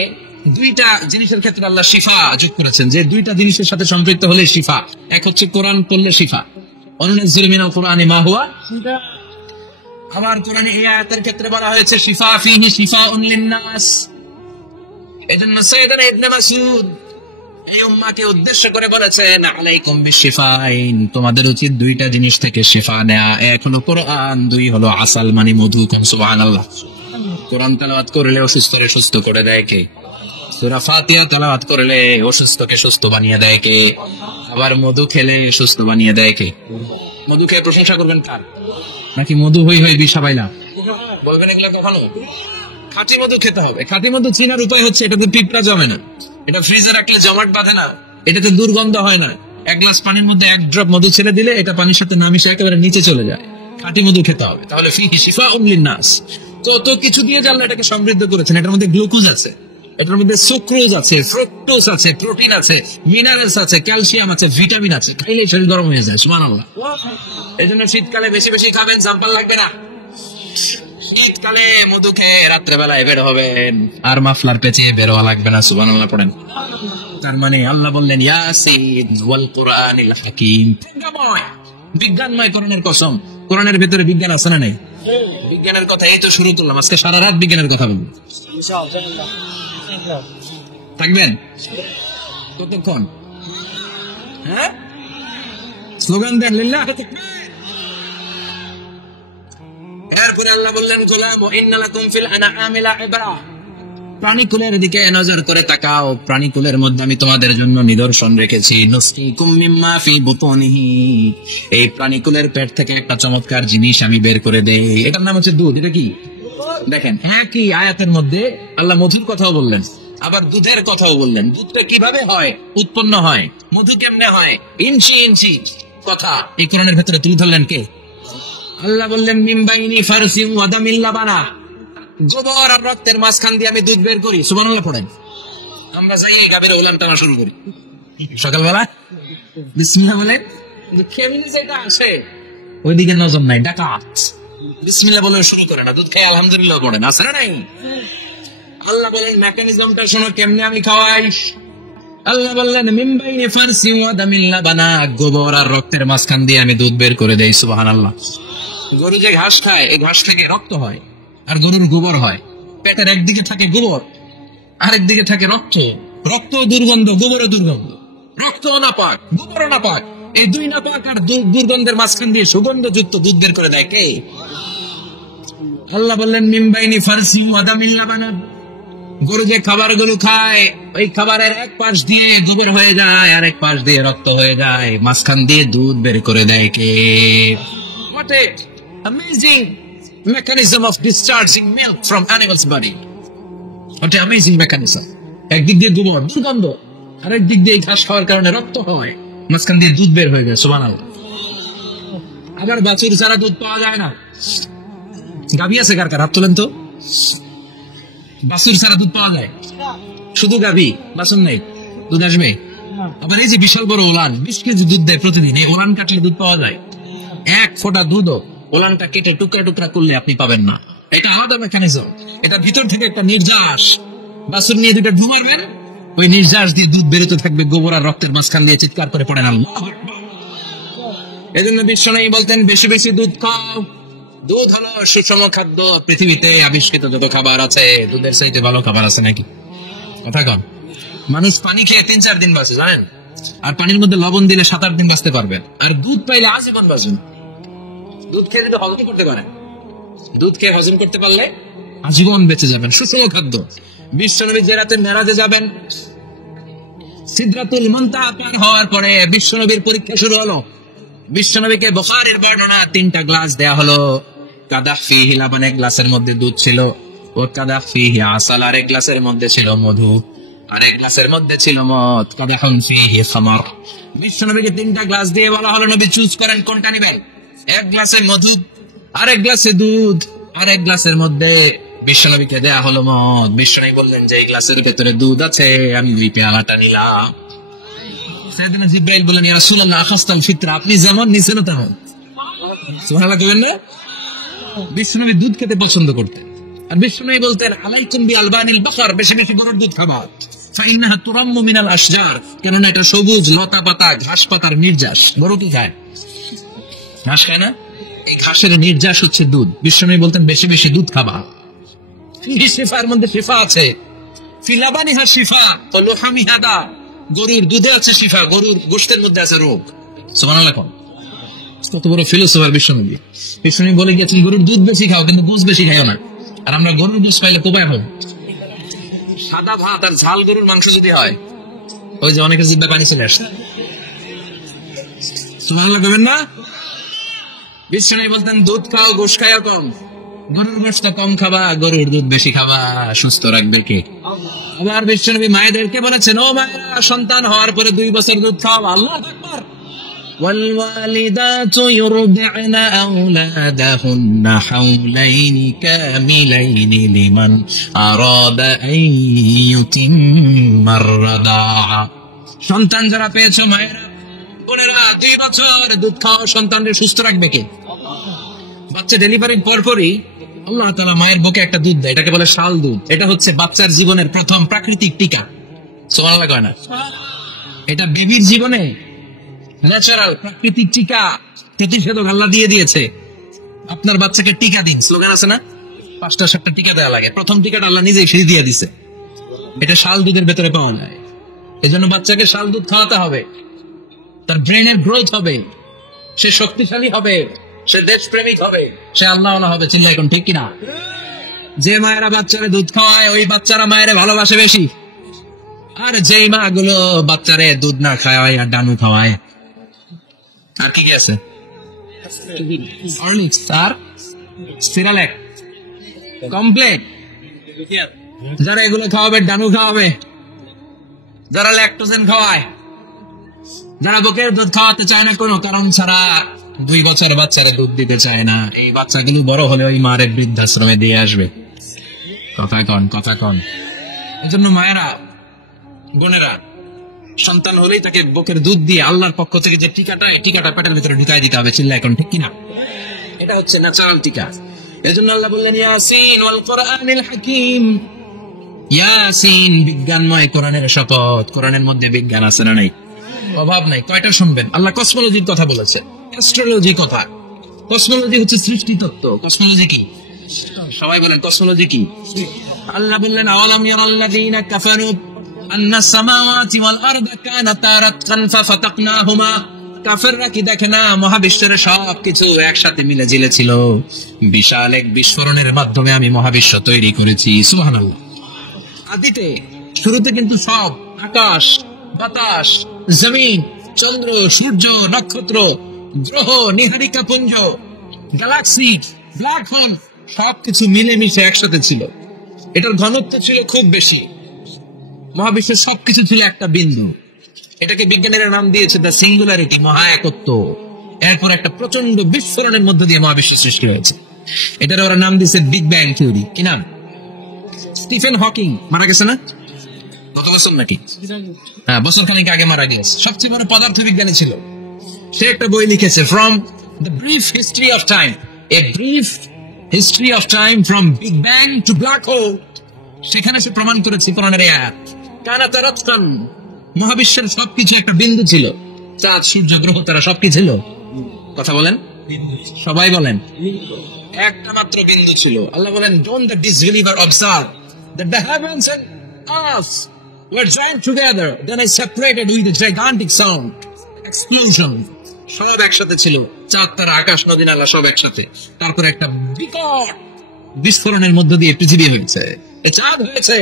দুইটা জিনিসের ক্ষেত্রে আল্লাহ শিফা যোগ করেছেন, যে দুইটা জিনিসের সাথে সম্পৃক্ত হলে শিফা। এক হচ্ছে কোরআন পড়লে শিফা, অনুনাজ্জিলু মিনাল কুরআনি মা হুয়া শিফা। আমার কোরআনে এই আয়াতের ক্ষেত্রে বলা হয়েছে শিফা, ফিহি শিফাউন লিন্নাস। এজন্য সাইয়েদনা ইবনে মাসউদ এই উম্মাহকে উদ্দেশ্য করে বলেছেন আলাইকুম বিশিফাইন, তোমাদের উচিত দুইটা জিনিস থেকে শিফা নেয়া। এক হলো কোরআন, দুই হলো আসাল মানে মধু। সুবহানাল্লাহ। কোরআন তেলাওয়াত করলে অসুস্থকে সুস্থ করে দেয় কে? সূরা ফাতিহা তেলাওয়াত করলে অসুস্থকে সুস্থ বানিয়ে দেয় কে? আবার মধু খেলে সুস্থ বানিয়ে দেয় কে? মধু খেয়ে প্রশংসা করবেন কার? নাকি মধু হই হই বিষা পাইলা বলবেন? এগুলো কখনো। খাঁটি মধু খেতে হবে। খাঁটি মধু চেনার উপায় হচ্ছে এটাতে পিঁপড়া জমে না, এটা ফ্রিজে রাখলে জমাট বাঁধে না, এটাতে দুর্গন্ধ হয় না। এক গ্লাস পানির মধ্যে এক ড্রপ মধু ছেড়ে দিলে এটা পানির সাথে না মিশে একেবারে নিচে চলে যায়। খাঁটি মধু খেতে হবে। তাহলে ফিহি শিফাউন লিন্নাস। কত কিছু দিয়ে যে আল্লাহ এটাকে সমৃদ্ধ করেছেন। এটার মধ্যে গ্লুকোজ আছে, এটার মধ্যে সুক্রোজ আছে, ফ্রুক্টোজ আছে, প্রোটিন আছে, মিনারেলস আছে, ক্যালসিয়াম আছে, ভিটামিন আছে। খাইলেই শরীর গরম হয়ে যায়। সুবহানাল্লাহ। এই জন্য শীতকালে বেশি বেশি খাবেন, জাম্পাল লাগবে না। শীতকালে মধু খেয়ে রাত্রেবেলায় বের হবেন, আর মাফলার পেঁচিয়ে বের হওয়া লাগবে না। সুবহানাল্লাহ পড়েন। তার মানে আল্লাহ বললেন ইয়াসিন ওয়াল কুরআনিল হাকিম, বিজ্ঞানময় কোরআনের কসম। কোরআনের ভিতরে বিজ্ঞান আছে না নেই? বিজ্ঞানের কথা এই তো শুরু করলাম, আজকে সারা রাত বিজ্ঞানের কথা বলবো। থাকবেন কতক্ষণ? হ্যাঁ, স্লোগান দেন লিল্লাহ। এরপরে আল্লাহ বললেন গোলাম ইন্না লাকুম ফিল আনআমি লাইবরা, প্রাণীকুলের দিকে নজর করে তাকাও। প্রাণীকুলের মধ্যে আমি তোমাদের জন্য নিদর্শন রেখেছি। নুসকিকুম মিম্মা ফি বুতুনিহি, এই প্রাণীকুলের পেট থেকে একটা চমৎকার জিনিস আমি বের করে দেই, এটার নাম হচ্ছে দুধ। এটা কি? দেখেন, একই আয়াতের মধ্যে আল্লাহ মধুর কথাও বললেন, আবার দুধের কথাও বললেন। দুধটা কিভাবে হয়, উৎপন্ন হয়, মধু কেমনে হয়, ইঞ্চি ইঞ্চি কথা এই কোরআনের ভেতরে তুলে ধরলেন কে? আল্লাহ বললেন মিন বাইনি ফারসিন ওয়া দামিল লাবানা, গোবর আর রক্তের মাঝখান দিয়ে আমি দুধ বের করি। সুবহানাল্লাহ পড়েন। আমরা যাই গাবের হলাম টানা শুরু করি সকালবেলা, বিসমিল্লাহ বলে কেমনি যেটা আসে ওইদিকে নজর নাই, ডাকাত। বিসমিল্লাহ বলে শুরু করে না, দুধ খেয়ে আলহামদুলিল্লাহ পড়েন, আছে না নাই? আল্লাহ বলেন মেকানিজমটা শোনো কেমনে আমি খাওয়াই। আল্লাহ বললেন মিন বাইনি ফারসিন ওয়া দামিল লাবানা, গোবর আর রক্তের মাঝখান দিয়ে আমি দুধ বের করে দেই। সুবহানাল্লাহ। গরু যে ঘাস খায়, এই ঘাস থেকে রক্ত হয় আর গরুর গোবর হয়। পেটের একদিকে থাকে গোবর, আরেক দিকে থাকে রক্ত। রক্ত দুর্গন্ধ, গোবরও দুর্গন্ধ। রক্ত না পাক, গোবর না পাক, এই দুই না পাক আর দুর্গন্ধের মাঝখান দিয়ে সুগন্ধযুক্ত দুধ বের করে দেয় কে? আল্লাহ বললেন মিমবাইনি ফারসি ওয়াদামিল্লা বানান। গরু যে খাবারগুলো খায় ওই খাবারের এক পাশ দিয়ে গোবর হয়ে যায় আর এক পাশ দিয়ে রক্ত হয়ে যায়, মাঝখান দিয়ে দুধ বের করে দেয় কে? What a amazing mechanism of discharging milk from animal's body. What a amazing mechanism. একদিক দিয়ে গোবর দুর্গন্ধ, আরেক দিক দিয়ে ঘাস খাওয়ার কারণে রক্ত হয়, মাঝখান দিয়ে দুধ বের হয়ে যায়। সুবহানাল্লাহ। আবার বাছুর ছাড়া দুধ পাওয়া যায় না। গাভী আছে কার কার? হাত তোলেন তো। বাছুর ছাড়া দুধ পাওয়া যায়? শুধু গাভী, বাছুর নেই, দুধ আসবে? আবার এই যে বিশাল বড় ওলান 20 কেজি দুধ দেয় প্রতিদিন, এই ওলান কাটলে দুধ পাওয়া যায়? এক ফোঁটা দুধও ওলানটা কেটে টুকরা টুকরা করলে আপনি পাবেন না। এটা আলাদা মেকানিজম। এটা ভিতর থেকে একটা নির্যাস, বাছুর নিয়ে দুইটা ঢু মারবেন, ওই নির্যাস দিয়ে দুধ বেরোতে থাকবে, গোবর আর রক্তের মাঝখান দিয়ে চিৎকার করে পড়েন আল্লাহু আকবার। এজন্য বিশ্বনবী বলতেন বেশি বেশি দুধ খাও। দুধ হলো সুষম খাদ্য। পৃথিবীতে আবিষ্কৃত যত খাবার আছে দুধের চাইতে ভালো খাবার আছে নাকি? কথা কন। মানুষ পানি খেয়ে 3-4 দিন বাঁচে জানেন, আর পানির মধ্যে লবণ দিলে 7-8 দিন বাঁচতে পারবেন। আর দুধ পাইলে আজীবন বাঁচবেন। দুধ খেয়ে যদি হজম করতে পারেন, দুধ খেয়ে হজম করতে পারলে আজীবন বেঁচে যাবেন। সুষম খাদ্য। বিশ্বনবী যে রাতে মেরাজে যাবেন, সিদরাতুল মুনতাহা পার হওয়ার পরে বিশ্বনবীর পরীক্ষা শুরু হলো। বিশ্বনবীকে বুখারীর বর্ণনা 3টা গ্লাস দেয়া হলো। কাদাহ ফিহি লাবান, এক গ্লাসের মধ্যে দুধ ছিল। ও কাদাহ ফিহি আসাল, আর এক গ্লাসের মধ্যে ছিল মধু, আর এক গ্লাসের মধ্যে ছিল মদ। কাদাহুন ফিহি খামার। বিশ্বনবীকে 3টা গ্লাস দিয়ে বলা হলো নবী চুজ করেন কোনটা নেবেন। এক গ্লাসে মধু, আর এক গ্লাসে দুধ, আর এক গ্লাসের মধ্যে বিশ্বনবীকে দেয়া হলো মদ। বিশ্বনবী বললেন যে এই গ্লাসের ভেতরে দুধ আছে, আমি এই পেয়ালাটা নিলাম। সাইয়েদনা জিবরাইল বললেন ইয়া রাসূলুল্লাহ আখাস্তাল ফিতরা, আপনি যেমন নিছেন তেমন। সুবহানাল্লাহ কইবেন না? বিশ্বনবী দুধ খেতে পছন্দ করতেন। আর বিশ্বনবী বলতেন আলাইকুম বিআলবানিল বাকার, বেশি বেশি গরুর দুধ খাবা। ফাইন্নাহা তুরাম্মু মিনাল আশজার, কারণ এটা সবুজ লতা পাতা ঘাস পাতার নির্যাস। গরু কি খায়? ঘাস খায় না? এই ঘাসের নির্যাস হচ্ছে দুধ। বিশ্বনবী বলতেন বেশি বেশি দুধ খাবা। শিফার মধ্যে শিফা আছে। ফিলাবানিহা শিফা ওয়া লুহামিহা দা, গরুর দুধে আছে শিফা, গরুর গোশতের মধ্যে আছে রোগ। সুবহানাল্লাহ। কত বড় ফিলোসফার বিশ্বনবী। বিশ্বনবী বলে গিয়েছেন গরুর দুধ বেশি খাও, কিন্তু গোশত বেশি খাও না। আর আমরা গরুর গোশত পাইলে কোপায় হব। সাদা ভাত আর ঝাল গরুর মাংস যদি হয়, ওই যে অনেকের জিহ্বায় পানি চলে আসে। সুবহানাল্লাহ বলবেন না? বিশ্বনবী বলতেন দুধ খাও, গোশত খাও কম। গরুর গোশত কম খাবা, গরুর দুধ বেশি খাবা, সুস্থ রাখবে কে? আবার বিশ্বনবী মায়েদেরকে বলেছেন ও মায়েরা, সন্তান হওয়ার পরে 2 বছর দুধ খাও। আল্লাহু আকবার। والوالدات يرضعن أولادهن حولين كاملين لمن أراد أن يتم الرضاعة। সন্তান যারা পেয়েছো মায়েরা, বোনেরা 2 বছর দুধ খাও, সন্তানকে সুস্থ রাখবে কে? বাচ্চা ডেলিভারির পরপরই আল্লাহ তাআলা মায়ের বুকে একটা দুধ দেয়, এটাকে বলে শাল দুধ। এটা হচ্ছে বাচ্চার জীবনের প্রথম প্রাকৃতিক টিকা। সুবহানাল্লাহ কয় না? এটা বেবির জীবনে ন্যাচারাল প্রাকৃতিক টিকা, প্রতিষেধক আল্লাহ দিয়ে দিয়েছে। আপনার বাচ্চাকে টিকা দিন, স্লোগান আছে না? 5টা-7টা টিকা দেওয়া লাগে। প্রথম টিকাটা আল্লাহ নিজেই ফ্রি দিয়ে দিছে। এটা শাল দুধের ভেতরে পাওয়া যায়। এজন্য বাচ্চাকে শাল দুধ খাওয়াতে হবে। তার ব্রেনের গ্রোথ হবে, সে শক্তিশালী হবে, সে দেশপ্রেমিক হবে, সে আল্লাহওয়ালা হবে। চিনি এখন ঠিক কিনা? যে মায়েরা বাচ্চারে দুধ খাওয়ায় ওই বাচ্চারা মায়ের ভালোবাসে বেশি। আর যেই মা গুলো বাচ্চারে দুধ না খাওয়ায় আর ডানু খাওয়ায়, আর কি কি আছে? হরলিক্স আর সিরালেক, কমপ্লেন। যারা এগুলো খাওয়াবে, ডানু খাওয়াবে, যারা ল্যাকটোজেন খাওয়ায়, যারা বুকের দুধ খাওয়াতে চায় না কোনো কারণ ছাড়া, 2 বছর বাচ্চারা দুধ দিতে চায় না, এই বাচ্চাগুলো বড় হলে ওই মায়ের বৃদ্ধাশ্রমে দিয়ে আসবে। কথা কন, কথা কন। এজন্য মায়েরা, বোনেরা, সন্তান হলেই তাকে বুকের দুধ দিয়ে আল্লাহর পক্ষ থেকে যে টিকাটা, এই টিকাটা পেটের ভিতরে ঢুকাই দিতে হবে। চিল্লা এখন ঠিক কিনা? এটা হচ্ছে ন্যাচারাল টিকা। এজন্য আল্লাহ বললেন ইয়াসিন ওয়াল কোরআনিল হাকিম। ইয়াসিন, বিজ্ঞানময় কোরআনের শপথ। কোরআনের মধ্যে বিজ্ঞান আছে না নাই? অভাব নাই। কয়টা শুনবেন? আল্লাহ কসমোলজির কথা বলেছে, অ্যাস্ট্রোলজি কথা। কসমোলজি হচ্ছে সৃষ্টি তত্ত্ব। কসমোলজি কি? সবাই বলেন কসমোলজি কি? আল্লাহ বললেন আওয়ালাম ইয়ারাল্লাযীনা কাফারু আন্না সামাওয়াতি ওয়াল আরদা কানাতা রাতকান ফাফাতাকনাহুমা। কাফেররা কি দেখে না মহাবিশ্বের সবকিছু একসাথে মিলে ঝিলে ছিল, বিশাল এক বিস্ফোরণের মাধ্যমে আমি মহাবিশ্ব তৈরি করেছি। সুবহানাল্লাহ। আদিতে শুরুতে কিন্তু সব আকাশ, বাতাস, জমিন, চন্দ্র, সূর্য, নক্ষত্র, গ্রহ, নিহারিকা পুঞ্জ, গ্যালাক্সি, ব্ল্যাক হোল সবকিছু মিলেমিশে একসাথে ছিল। এটার ঘনত্ব ছিল খুব বেশি। মহাবিশ্বের সবকিছু ছিল একটা বিন্দু। এটাকে বিজ্ঞানীরা নাম দিয়েছে দ্য সিঙ্গুলারিটি, মহা একত্ব। এরপর একটা প্রচন্ড বিস্ফোরণের মধ্য দিয়ে মহাবিশ্বের সৃষ্টি হয়েছে। এটার ওরা নাম দিয়েছে বিগ ব্যাং থিওরি। কি নাম? স্টিফেন হকিং মারা গেছে না গত বছর নাকি? হ্যাঁ, বছর খানিক আগে মারা গেছে। সবচেয়ে বড় পদার্থবিজ্ঞানী ছিল। সে একটা বই লিখেছে, from the brief history of time, a brief history of time from big bang two black hole. সেখানে সে প্রমাণ করেছে কোরআনের আয়াত, কানাতা রাতকান, মহাবিশ্বের সবকিছু একটা বিন্দু ছিল। চাঁদ, সূর্য, গ্রহ, তারা সবকিছু ছিল। কথা বলেন, সবাই বলেন, একটা মাত্র বিন্দু ছিল। আল্লাহ বলেন, don't the disbeliever observe that the heavens and earth were joined together, then I separated with a gigantic sound, explosion. সব একসাথে ছিল, চাঁদ, তারা, আকাশ, নদী, নালা সব একসাথে। তারপর একটা বিকট বিস্ফোরণের মধ্য দিয়ে পৃথিবী হয়েছে, চাঁদ হয়েছে,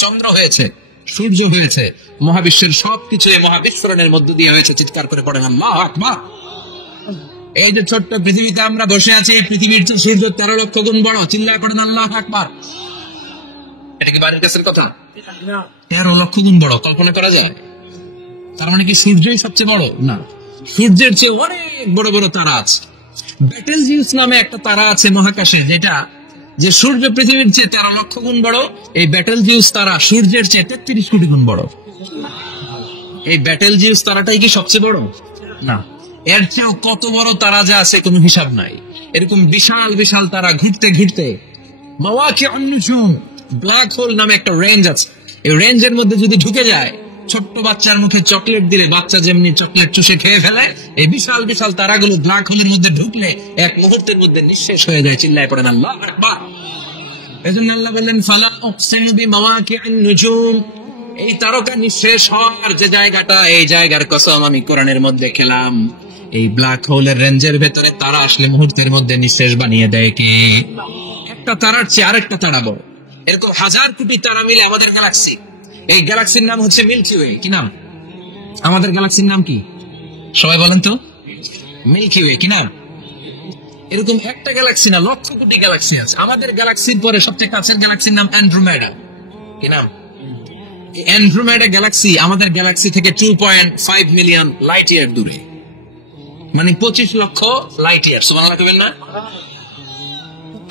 চন্দ্র হয়েছে, সূর্য হয়েছে, মহাবিশ্বের সবকিছু এই মহাবিস্ফোরণের মধ্য দিয়ে হয়েছে। চিৎকার করে পড়েন আল্লাহু আকবার। এই যে ছোট্ট পৃথিবীতে আমরা বসে আছি, পৃথিবীর চেয়ে সূর্য 13 লক্ষ গুণ বড়। চিল্লায় পড়েন আল্লাহু আকবার। এটা কি বাড়ির কাছের কথা? 13 লক্ষ গুণ বড়, কল্পনা করা যায়? তার মানে কি সূর্যই সবচেয়ে বড়? না, সূর্যের চেয়ে অনেক বড় বড় তারা আছে। ব্যাটেলজিউস নামে একটা তারা আছে মহাকাশে, যেটা যে সূর্য পৃথিবীর চেয়ে 13 লক্ষ গুণ বড়। এই ব্যাটেলজিউস তারা সূর্যের চেয়ে 33 কোটি গুণ বড়। এই ব্যাটেলজিউস তারাটাই কি সবচেয়ে বড়? না, এর চেয়েও কত বড় তারা যা আছে কোনো হিসাব নাই। এরকম বিশাল বিশাল তারা ঘুরতে ঘুরতে মাওয়াকিউন নুজুম, ব্ল্যাক হোল নামে একটা রেঞ্জ আছে। এই রেঞ্জের মধ্যে যদি ঢুকে যায়, ছোট্ট বাচ্চার মুখে চকলেট দিলে বাচ্চা যেমনি চকলেট চুষে খেয়ে ফেলে, এই বিশাল বিশাল তারাগুলো ব্ল্যাক হোলের মধ্যে ঢুকলে এক মুহূর্তের মধ্যে নিঃশেষ হয়ে যায়। চিল্লায় পড়েন আল্লাহু আকবার। এজন্য আল্লাহ বললেন, ফালা উকসিমু বিমাওয়াকিউন নুজুম, এই তারকা নিঃশেষ হওয়ার যে জায়গাটা, এই জায়গার কসম আমি কোরআনের মধ্যে খেলাম। এই ব্ল্যাক হোলের রেঞ্জের ভেতরে তারা আসলে মুহূর্তের মধ্যে নিঃশেষ বানিয়ে দেয় কে? একটা তারার চেয়ে আরেকটা তারা বড়। এরকম হাজার কোটি তারা মিলে আমাদের গ্যালাক্সি। এই গ্যালাক্সির নাম হচ্ছে মিল্কি ওয়ে। কি নাম? আমাদের গ্যালাক্সির নাম কি? সবাই বলেন তো। Milky Way. কি নাম? এরকম একটা গ্যালাক্সি না, লক্ষ কোটি গ্যালাক্সি আছে। আমাদের গ্যালাক্সির পরে সবচেয়ে কাছের গ্যালাক্সির নাম অ্যান্ড্রোমেডা। কি নাম? অ্যান্ড্রোমেডা গ্যালাক্সি আমাদের গ্যালাক্সি থেকে 2.5 মিলিয়ন লাইট ইয়ার দূরে, মানে 25 লক্ষ লাইট ইয়ার। সুবহানাল্লাহ কইবেন না?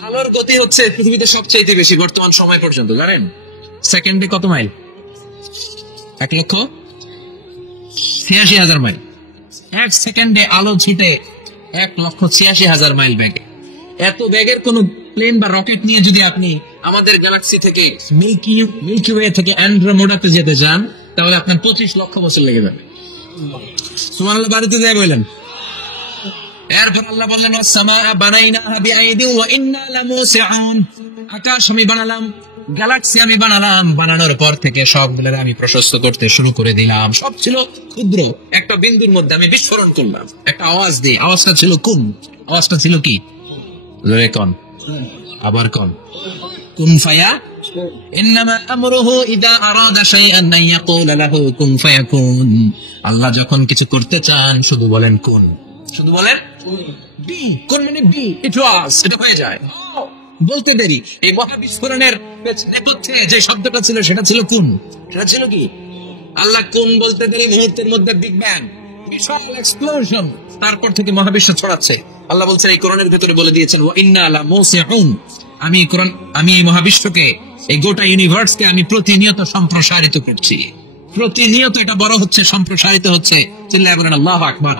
আলোর গতি হচ্ছে পৃথিবীতে সবচেয়ে বেশি বর্তমান সময় পর্যন্ত, জানেন? সেকেন্ডে কত মাইল? 1,86,000 মাইল। এক সেকেন্ডে আলো ছুটে 1,86,000 মাইল বেগে। এত বেগের কোন প্লেন বা রকেট নিয়ে যদি আপনি আমাদের গ্যালাক্সি থেকে মিল্কি ওয়ে থেকে অ্যান্ড্রোমেডাতে যেতে চান, তাহলে আপনার 25 লক্ষ বছর লেগে যাবে। সুবহানাল্লাহ বাড়িতে যাই বলেন। এরপর আল্লাহ বললেন, ওয়াস-সামাআ বানাইনাহা বিআইদিন ওয়া ইন্না লামুসিউন, আকাশ আমি বানালাম, গ্যালাক্সি আমি বানালাম। বানানোর পর থেকে সবগুলো আমি প্রশস্ত করতে শুরু করে দিলাম। সব ছিল ক্ষুদ্র, একটা বিন্দুর মধ্যে আমি বিস্ফোরণ করলাম, একটা আওয়াজ দিই। আওয়াজটা ছিল কুন। আওয়াজটা ছিল কি? জোরে কোন, আবার কোন। কুন ফায়া, ইন্নামা আমরুহু ইযা আরাদা শাইআন আন ইয়াকুলা লাহু কুন ফায়াকুন। আল্লাহ যখন কিছু করতে চান শুধু বলেন কুন, শুধু বলেন বি। কোন মানে বি, ইট ওয়াজ, এটা হয়ে যায়। বলতে দেরি। এই মহাবিস্ফোরণের নেপথ্যে যে শব্দটা ছিল সেটা ছিল কুন। সেটা ছিল কি? আল্লাহ কুন বলতে দেরি, মুহূর্তের মধ্যে বিগ ব্যাং, বিশাল এক্সপ্লোশন। তারপর থেকে মহাবিশ্ব ছড়াচ্ছে। আল্লাহ বলছেন এই কোরআনের ভিতরে বলে দিয়েছেন, ওয়া ইন্না লামুসিউন, আমি কোরআন, আমি এই মহাবিশ্বকে, এই গোটা ইউনিভার্সকে আমি প্রতিনিয়ত সম্প্রসারিত করছি। প্রতিনিয়ত এটা বড় হচ্ছে, সম্প্রসারিত হচ্ছে। চিল্লায় বলেন আল্লাহু আকবার।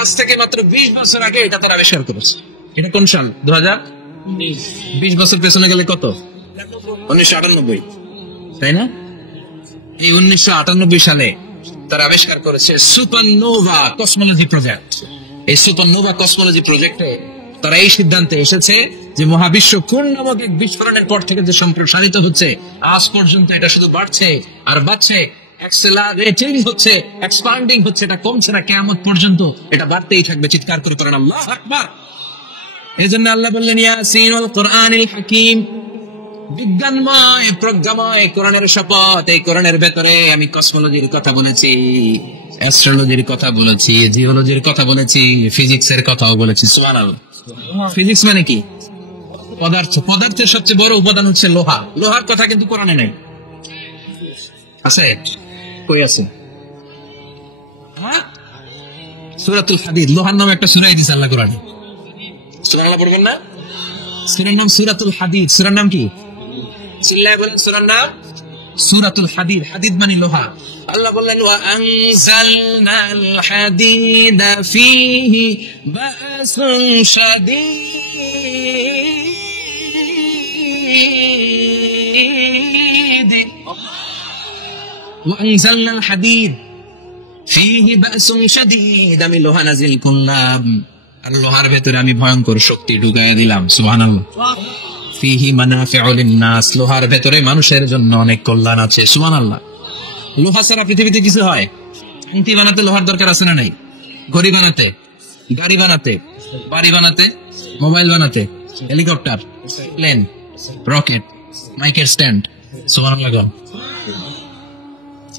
আজ থেকে মাত্র 20 বছর আগে এটা তারা আবিষ্কার করেছে। এটা কোন সাল? 2019। 20 বছর পেছনে গেলে কত? 1998, তাই না? এই 1998 সালে তারা আবিষ্কার করেছে সুপারনোভা কসমোলজি প্রজেক্ট। এই সুপারনোভা কসমোলজি প্রজেক্টে তারা এই সিদ্ধান্তে এসেছে যে মহাবিশ্ব কোন নামক এক বিস্ফোরণের পর থেকে যে সম্প্রসারিত হচ্ছে, আজ পর্যন্ত এটা শুধু বাড়ছে আর বাড়ছে, এক্সেলারেটিং হচ্ছে, এক্সপান্ডিং হচ্ছে, এটা কমছে না, কিয়ামত পর্যন্ত এটা বাড়তেই থাকবে। চিৎকার করে করেন আল্লাহু আকবার। এজন্য আল্লাহ বললেন ইয়াসিন ওয়াল কুরআনিল হাকীম, বিজ্ঞানময় প্রজ্ঞাময় কোরআনের শপথ। এই কোরআনের ভেতরে আমি কসমোলজির কথা বলেছি, অ্যাস্ট্রোলজির কথা বলেছি, জিওলজির কথা বলেছি, ফিজিক্সের কথাও বলেছি। সুবহানাল্লাহ। ফিজিক্স মানে কি? পদার্থ। পদার্থের সবচেয়ে বড় উপাদান হচ্ছে লোহা। লোহার কথা কিন্তু কোরআনে নাই। আছে? কই আছে? সূরাতুল হাদীদ, লোহার নামে একটা সূরা দিয়েছে আল্লাহ কোরআনে। সুবহানাল্লাহ পড়বেন না? সূরার নাম সূরাতুল হাদীদ। সূরার নাম কি? চিল্লায়ে বলেন সূরার নাম সূরাতুল হাদীদ। হাদীদ মানে লোহা। আল্লাহ বললেন ওয়া আনজালনাল হাদীদা ফীহি বা'সুন শাদীদ, ওয়া আনজালনাল হাদীদ ফীহি বা'সুন শাদীদ, আমি লোহা নাযিল করলাম আর লোহার ভেতরে আমি ভয়ঙ্কর শক্তি ঢুকাইয়া দিলাম। সুবহানাল্লাহ। ফীহি মানাফিউ লিন-নাস, লোহার ভেতরে মানুষের জন্য অনেক কল্যাণ আছে। সুবহানাল্লাহ। লোহা ছাড়া পৃথিবীতে কিছু হয়? আংটি বানাতে লোহার দরকার আছে না নাই? ঘড়ি বানাতে, গাড়ি বানাতে, বাড়ি বানাতে, মোবাইল বানাতে, হেলিকপ্টার, প্লেন, রকেট, মাইকের স্ট্যান্ড। সুবহানাল্লাহ।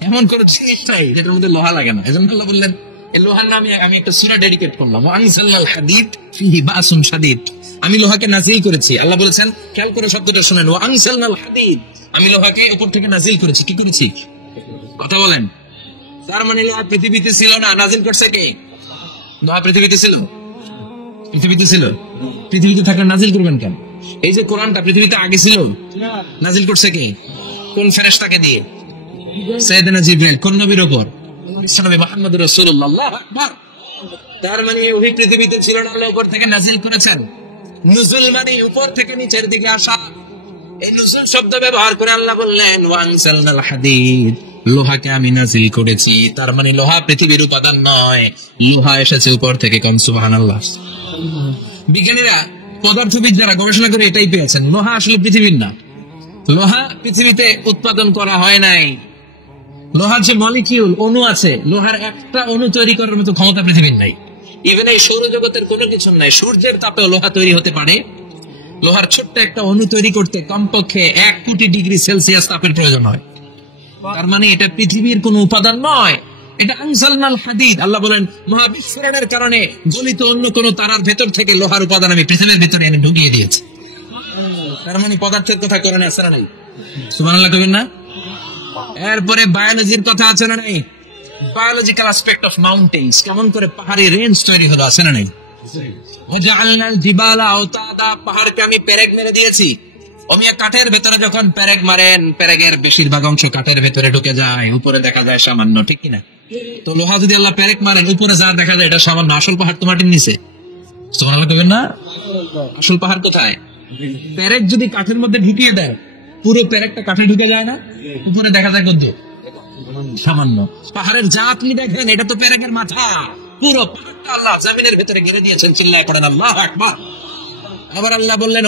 এমন কোন জিনিস নাই যেটার মধ্যে লোহা লাগে না। এজন্য আল্লাহ বললেন এই লোহার নামে আমি একটা সূরা ডেডিকেট করলাম, ওয়া আনজালনাল হাদীদ ফীহি বা'সুন শাদীদ, আমি লোহাকে নাযিল করেছি। আল্লাহ বলেছেন, খেয়াল করে শব্দটা শুনেন, ওয়া আনজালনাল হাদীদ, আমি লোহাকে উপর থেকে নাযিল করেছি। কি করেছি? কথা বলেন। তার মানে লোহা পৃথিবীতে ছিল না, নাযিল করছে কে? লোহা পৃথিবীতে ছিল? পৃথিবীতে ছিল। পৃথিবীতে থাকলে নাযিল করবেন কেন? এই যে কোরআনটা পৃথিবীতে আগে ছিল, নাযিল করছে কে? কোন ফেরেশতাকে দিয়ে? সাইয়েদনা জিবরাইল। কোন নবীর উপর? নবী মুহাম্মদ রাসূলুল্লাহ। আল্লাহু আকবার। তার মানে ওই পৃথিবীতে ছিল না, আল্লাহ উপর থেকে নাযিল করেছেন। নুজুল মানে উপর থেকে নিচের দিকে আসা। এই নুজুল শব্দ ব্যবহার করে আল্লাহ বললেন ওয়া আনজালনাল হাদীদ, লোহাকে আমি নাযিল করেছি। তার মানে লোহা পৃথিবীর উপাদান নয়, লোহা এসেছে উপর থেকে। কোন সুবহানাল্লাহ। বিজ্ঞানীরা, পদার্থবিদরা গবেষণা করে এটাই পেয়েছেন, লোহা আসলে পৃথিবীর না। লোহা পৃথিবীতে উৎপাদন করা হয় নাই। লোহার যে মলিকিউল, অণু আছে, লোহার একটা অণু তৈরি করার মতো ক্ষমতা পৃথিবীর নাই। ইভেন এই সৌরজগতের কোনো কিছু নাই। সূর্যের তাপেও লোহা তৈরি হতে পারে। লোহার ছোট্ট একটা অণু তৈরি করতে কমপক্ষে 1 কোটি ডিগ্রি সেলসিয়াস তাপের প্রয়োজন হয়। তার মানে এটা পৃথিবীর কোন উপাদান নয়, এটা আনজালনাল হাদীদ। আল্লাহ বলেন মহাবিস্ফোরণের কারণে গলিত অন্য কোন তারার ভেতর থেকে লোহার উপাদান আমি পৃথিবীর ভিতরে এনে ঢুকিয়ে দিয়েছি। তার মানে পদার্থের কথা কোরআনে আছে না নাই? সুবহানাল্লাহ কবেন না? এরপরে বায়োলজির কথা আছে না নাই? বায়োলজিক্যাল অ্যাসপেক্ট অফ মাউন্টেন্স, কেমন করে পাহাড়ি রেঞ্জ তৈরি হলো, আছে না নাই? ওয়াজআলনাল জিবালা আওতাদা, পাহাড়কে আমি পেরেক মেরে দিয়েছি। ওমিয়া কাঠের ভেতরে যখন পেরেক মারেন, পেরেকের বেশিরভাগ অংশ কাঠের ভেতরে ঢুকে যায়, উপরে দেখা যায় সামান্য, ঠিক কিনা? তো লোহা যদি আল্লাহ পেরেক মারেন, উপরে যা দেখা যায় এটা সামান্য, আসল পাহাড় তো মাটির নিচে। সুবহানাল্লাহ কবেন না? আসল পাহাড় কোথায়? পেরেক যদি কাঠের মধ্যে ঢুকিয়ে দেয়, পুরো পেরেকটা কাঠে ঢুকে যায় না? উপরে দেখা যায় কত? সামান্য। পাহাড়ের যা আপনি দেখেন এটা তো পেরেকের মাথা, পুরো পাহাড়টা আল্লাহ জমিনের ভিতরে গেড়ে দিয়েছেন। চিল্লায়ে পড়েন আল্লাহু আকবার। আবার আল্লাহ বললেন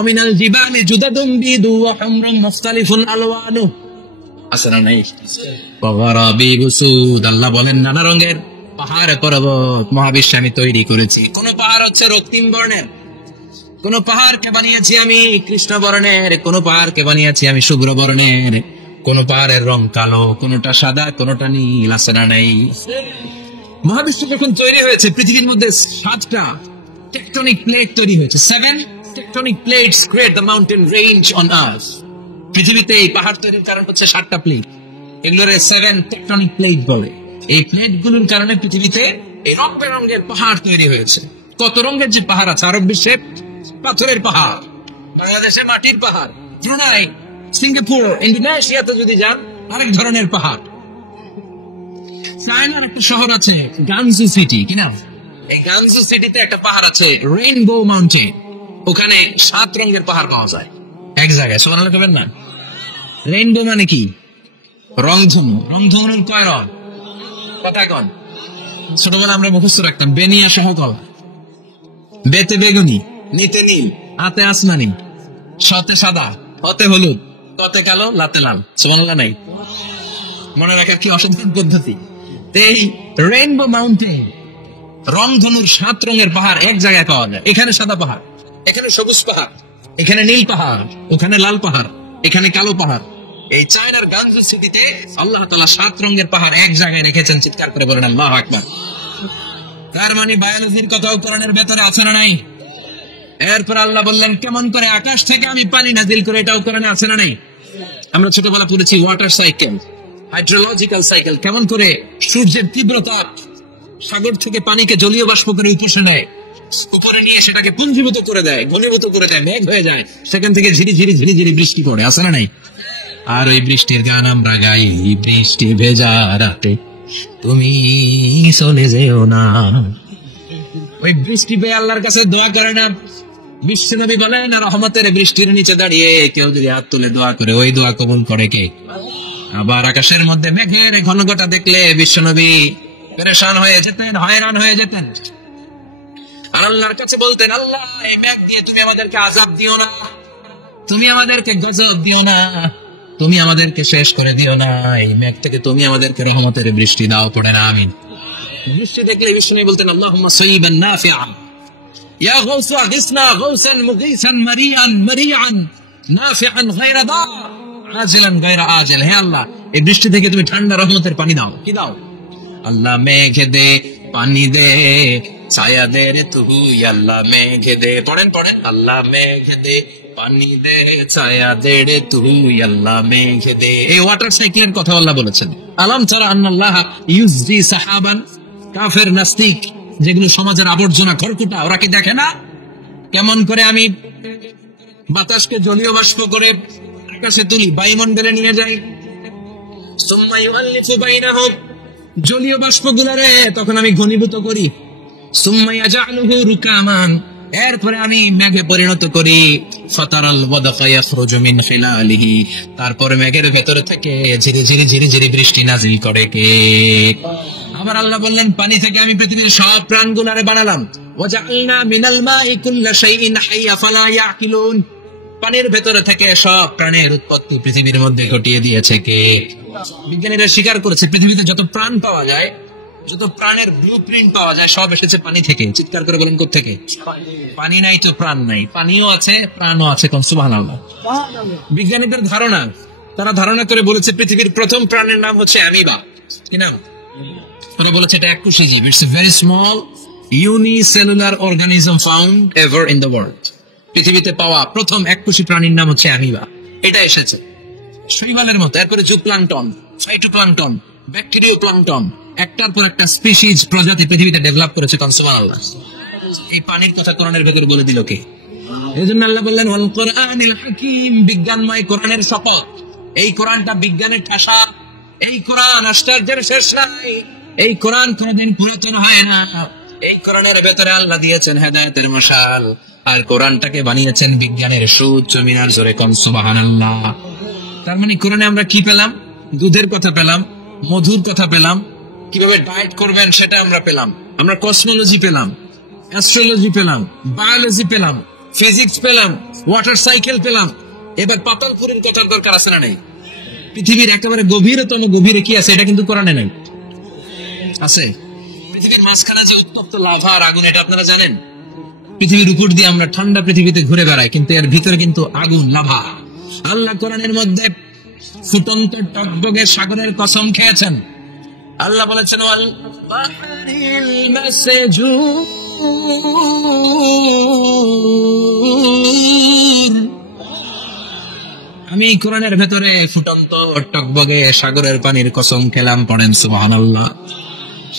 অমিনাল জিবালি জুদাদুম বিদু ওয়া হুমরুম মুখতালিফুন আলওয়ানু, আছে না নাই? ওয়াগারাবি বুসুদ, আল্লাহ বলেন নানা রঙের পাহাড় পর্বত মহাবিশ্বে আমি তৈরি করেছি। কোন পাহাড় হচ্ছে রক্তিম বর্ণের, কোন পাহাড়কে বানিয়েছি আমি কৃষ্ণ বর্ণের, কোন পাহাড়কে বানিয়েছি আমি শুভ্র বর্ণের, কোন পাহাড়ের রং কালো, কোনটা সাদা, কোনটা নীল, আছে না নাই? মহাবিশ্ব যখন তৈরি হয়েছে, পৃথিবীর মধ্যে 7টা টেকটনিক প্লেট তৈরি হয়েছে। 7 tectonic plates create the mountain range on earth. পৃথিবীতে এই পাহাড় তৈরির কারণ হচ্ছে 7টা প্লেট, এগুলোরে 7 টেকটনিক প্লেট বলে। এই প্লেটগুলোর কারণে পৃথিবীতে এই রং বেরঙের পাহাড় তৈরি হয়েছে। কত রঙের যে পাহাড় আছে, আরব বিশ্বে পাথরের পাহাড়, বাংলাদেশে মাটির পাহাড়, ব্রুনাই, সিঙ্গাপুর, ইন্দোনেশিয়াতে যদি যান আরেক ধরনের পাহাড়। চায়নার একটা শহর আছে গানজু সিটি, কিনা? এই গানজু সিটিতে একটা পাহাড় আছে রেইনবো মাউন্টেন, ওখানে 7 রঙের পাহাড় পাওয়া যায় এক জায়গায়। সুবহানাল্লাহ কবেন না? রেইনবো মানে কি? রংধনু। রংধনুর কয় রং? কথা কন। ছোটবেলা আমরা মুখস্থ রাখতাম বেনিয়া সহ কলা, বেতে বেগুনি, নিতে নীল, হাতে আসমানি, সতে সাদা, হতে হলুদ, কতে কালো, লাতে লাল। সুবহানাল্লাহ নাই? মনে রাখার কি অসাধারণ পদ্ধতি। এই রেইনবো মাউন্টেন, রংধনুর 7 রঙের পাহাড় এক জায়গায় পাওয়া যায়। এখানে সাদা পাহাড়, এখানে সবুজ পাহাড়, এখানে নীল পাহাড়, ওখানে লাল পাহাড়, এখানে কালো পাহাড়। এই চায়নার গানজু সিটিতে আল্লাহ তাআলা 7 রঙের পাহাড় এক জায়গায় রেখেছেন। চিৎকার করে বলেন আল্লাহু আকবার। তার মানে বায়োলজির কথাও কোরআনের ভেতরে আছে না নাই? এরপর আল্লাহ বললেন কেমন করে আকাশ থেকে আমি পানি নাজিল করে, এটাও কোরআনে আছে না নাই? আমরা ছোটবেলা পড়েছি ওয়াটার সাইকেল, হাইড্রোলজিক্যাল সাইকেল। কেমন করে সূর্যের তীব্রতা সাগর থেকে পানিকে জলীয় বাষ্প করে উপসে নেয়, উপরে নিয়ে সেটাকে পুঞ্জীভূত করে দেয়, ঘনীভূত করে দেয়, মেঘ হয়ে যায়, সেখান থেকে ঝিরি ঝিরি ঝিরি ঝিরি বৃষ্টি পড়ে, আছে না নাই? আর ওই বৃষ্টির গান আমরা গাই, বৃষ্টি ভেজা রাতে তুমি চলে যেও না। ওই বৃষ্টি পেয়ে আল্লাহর কাছে দোয়া করে না বিশ্বনবী বলেন, রহমতের বৃষ্টির নিচে দাঁড়িয়ে কেউ যদি হাত তুলে দোয়া করে, ওই দোয়া কবুল করে কে? আবার আকাশের মধ্যে মেঘের ঘনঘটা দেখলে বিশ্বনবী পেরেশান হয়ে যেতেন, হয়রান হয়ে যেতেন, আর আল্লাহর কাছে বলতেন, আল্লাহ এই মেঘ দিয়ে তুমি আমাদেরকে আযাব দিও না, তুমি আমাদেরকে গজব দিও না, তুমি আমাদেরকে শেষ করে দিও না, এই মেঘ থেকে তুমি আমাদেরকে রহমতের বৃষ্টি দাও। পড়ে না আমিন। বৃষ্টি দেখলে বিশ্বনবী বলতেন, আল্লাহুম্মা সাইয়িবান নাফিআন ইয়া গাউসু আগিসনা গাউসান মুগীসান মারিয়ান মারিয়ান নাফিআন গায়রা দা আজিলান গায়রা আজিল। হে আল্লাহ, এই বৃষ্টি থেকে তুমি ঠান্ডা রহমতের পানি দাও। কি দাও? আল্লাহ মেঘে দে পানি দে, ছায়া দে রে তুই, আল্লাহ মেঘে দে। পড়েন পড়েন, আল্লাহ মেঘে দে পানি দে, ছায়া দে রে তুই, আল্লাহ মেঘে দে। এই ওয়াটার সাইকেলের কথা আল্লাহ বলেছেন। আলাম তারা আন্নাল্লাহ ইউজদি সাহাবান, কাফের নাস্তিক যেগুলো সমাজের আবর্জনা খড়কুটা, ওরা কি দেখে না কেমন করে আমি বাতাসকে জলীয় বাষ্প করে আকাশে তুলি, বায়ুমণ্ডলে নিয়ে যাই, সুম্মা ইউআল্লিফু বাইনাহুম, জলীয় বাষ্পগুলোরে তখন আমি ঘনীভূত করি, সুম্মা ইয়াজআলুহু রুকামান, এরপরে আমি মেঘে পরিণত করি, ফাতারাল ওয়াদাকা ইয়াখরুজু মিন খিলালিহি, তারপরে মেঘের ভেতর থেকে ঝিরি ঝিরি ঝিরি ঝিরি বৃষ্টি নাজিল করে কে? আবার আল্লাহ বললেন, পানি থেকে আমি পৃথিবীর সব প্রাণগুলোরে বানালাম। ওয়াজআলনা মিনাল মাই কুল্লা শাইইন হাইয়া ফালা ইয়াকিলুন, পানির ভেতরে থেকে সব প্রাণের উৎপত্তি পৃথিবীর মধ্যে ঘটিয়ে দিয়েছে কে? বিজ্ঞানীরা স্বীকার করেছে পৃথিবীতে যত প্রাণ পাওয়া যায়, যত প্রাণের ব্লুপ্রিন্ট পাওয়া যায়, সব এসেছে পানি থেকে। চিৎকার করে বলেন কোত্থেকে? পানি নাই তো প্রাণ নাই, পানিও আছে প্রাণও আছে। কোন সুবহানাল্লাহ। বিজ্ঞানীদের ধারণা, তারা ধারণা করে বলেছে পৃথিবীর প্রথম প্রাণের নাম হচ্ছে অ্যামিবা। কি নাম? ওরা বলেছে এটা এককোষী জীব, it's a very small unicellular organism found ever in the world. পৃথিবীতে পাওয়া প্রথম এককোষী প্রাণীর নাম হচ্ছে অ্যামিবা। এটা এসেছে শৈবালের মতো, এরপরে জুপ্লাঙ্কটন, ফাইটোপ্লাঙ্কটন, ব্যাকটেরিয়া প্লাঙ্কটন, একটার পর একটা স্পিসিজ প্রজাতি পৃথিবীতে ডেভেলপ করেছে। সুবহানাল্লাহ। এই পানির কথা কোরআনের ভেতরে বলে দিল কে? এজন্য আল্লাহ বললেন, ওয়াল কোরআনিল হাকীম, বিজ্ঞানময় কোরআনের শপথ। এই কোরআনটা বিজ্ঞানের ঠাসা, এই কোরআন আশ্চর্যের শেষ নাই, এই কোরআন কোনদিন পুরাতন হয় না। এই কোরআনের ভেতরে আল্লাহ দিয়েছেন হেদায়েতের মশাল, আর কোরআনটাকে বানিয়েছেন বিজ্ঞানের সুউচ্চ মিনার। জোরে কোন সুবহানাল্লাহ। তার মানে কোরআনে আমরা কি পেলাম? দুধের কথা পেলাম, মধুর কথা পেলাম, কিভাবে ডায়েট করবেন সেটা আমরা পেলাম, আমরা কসমোলজি পেলাম, অ্যাস্ট্রোলজি পেলাম, বায়োলজি পেলাম, ফিজিক্স পেলাম, ওয়াটার সাইকেল পেলাম। এবার পাতালপুরের কথার দরকার আছে না নাই? পৃথিবীর একেবারে গভীরতম গভীরে কি আছে এটা কিন্তু কোরআনে নাই। আছে পৃথিবীর মাঝখানে যে উত্তপ্ত লাভা আর আগুন, এটা আপনারা জানেন? পৃথিবীর উপর দিয়ে আমরা ঠান্ডা পৃথিবীতে ঘুরে বেড়াই, কিন্তু এর ভিতরে কিন্তু আগুন, লাভা। আল্লাহ কোরআনের মধ্যে ফুটন্ত টকবগে সাগরের কসম খেয়েছেন। আল্লাহ বলেছেন, ওয়াল বাহরিল মাসজুর, আমি কোরআনের ভেতরে ফুটন্ত টকবগে সাগরের পানির কসম খেলাম। পড়েন সুবহানাল্লাহ।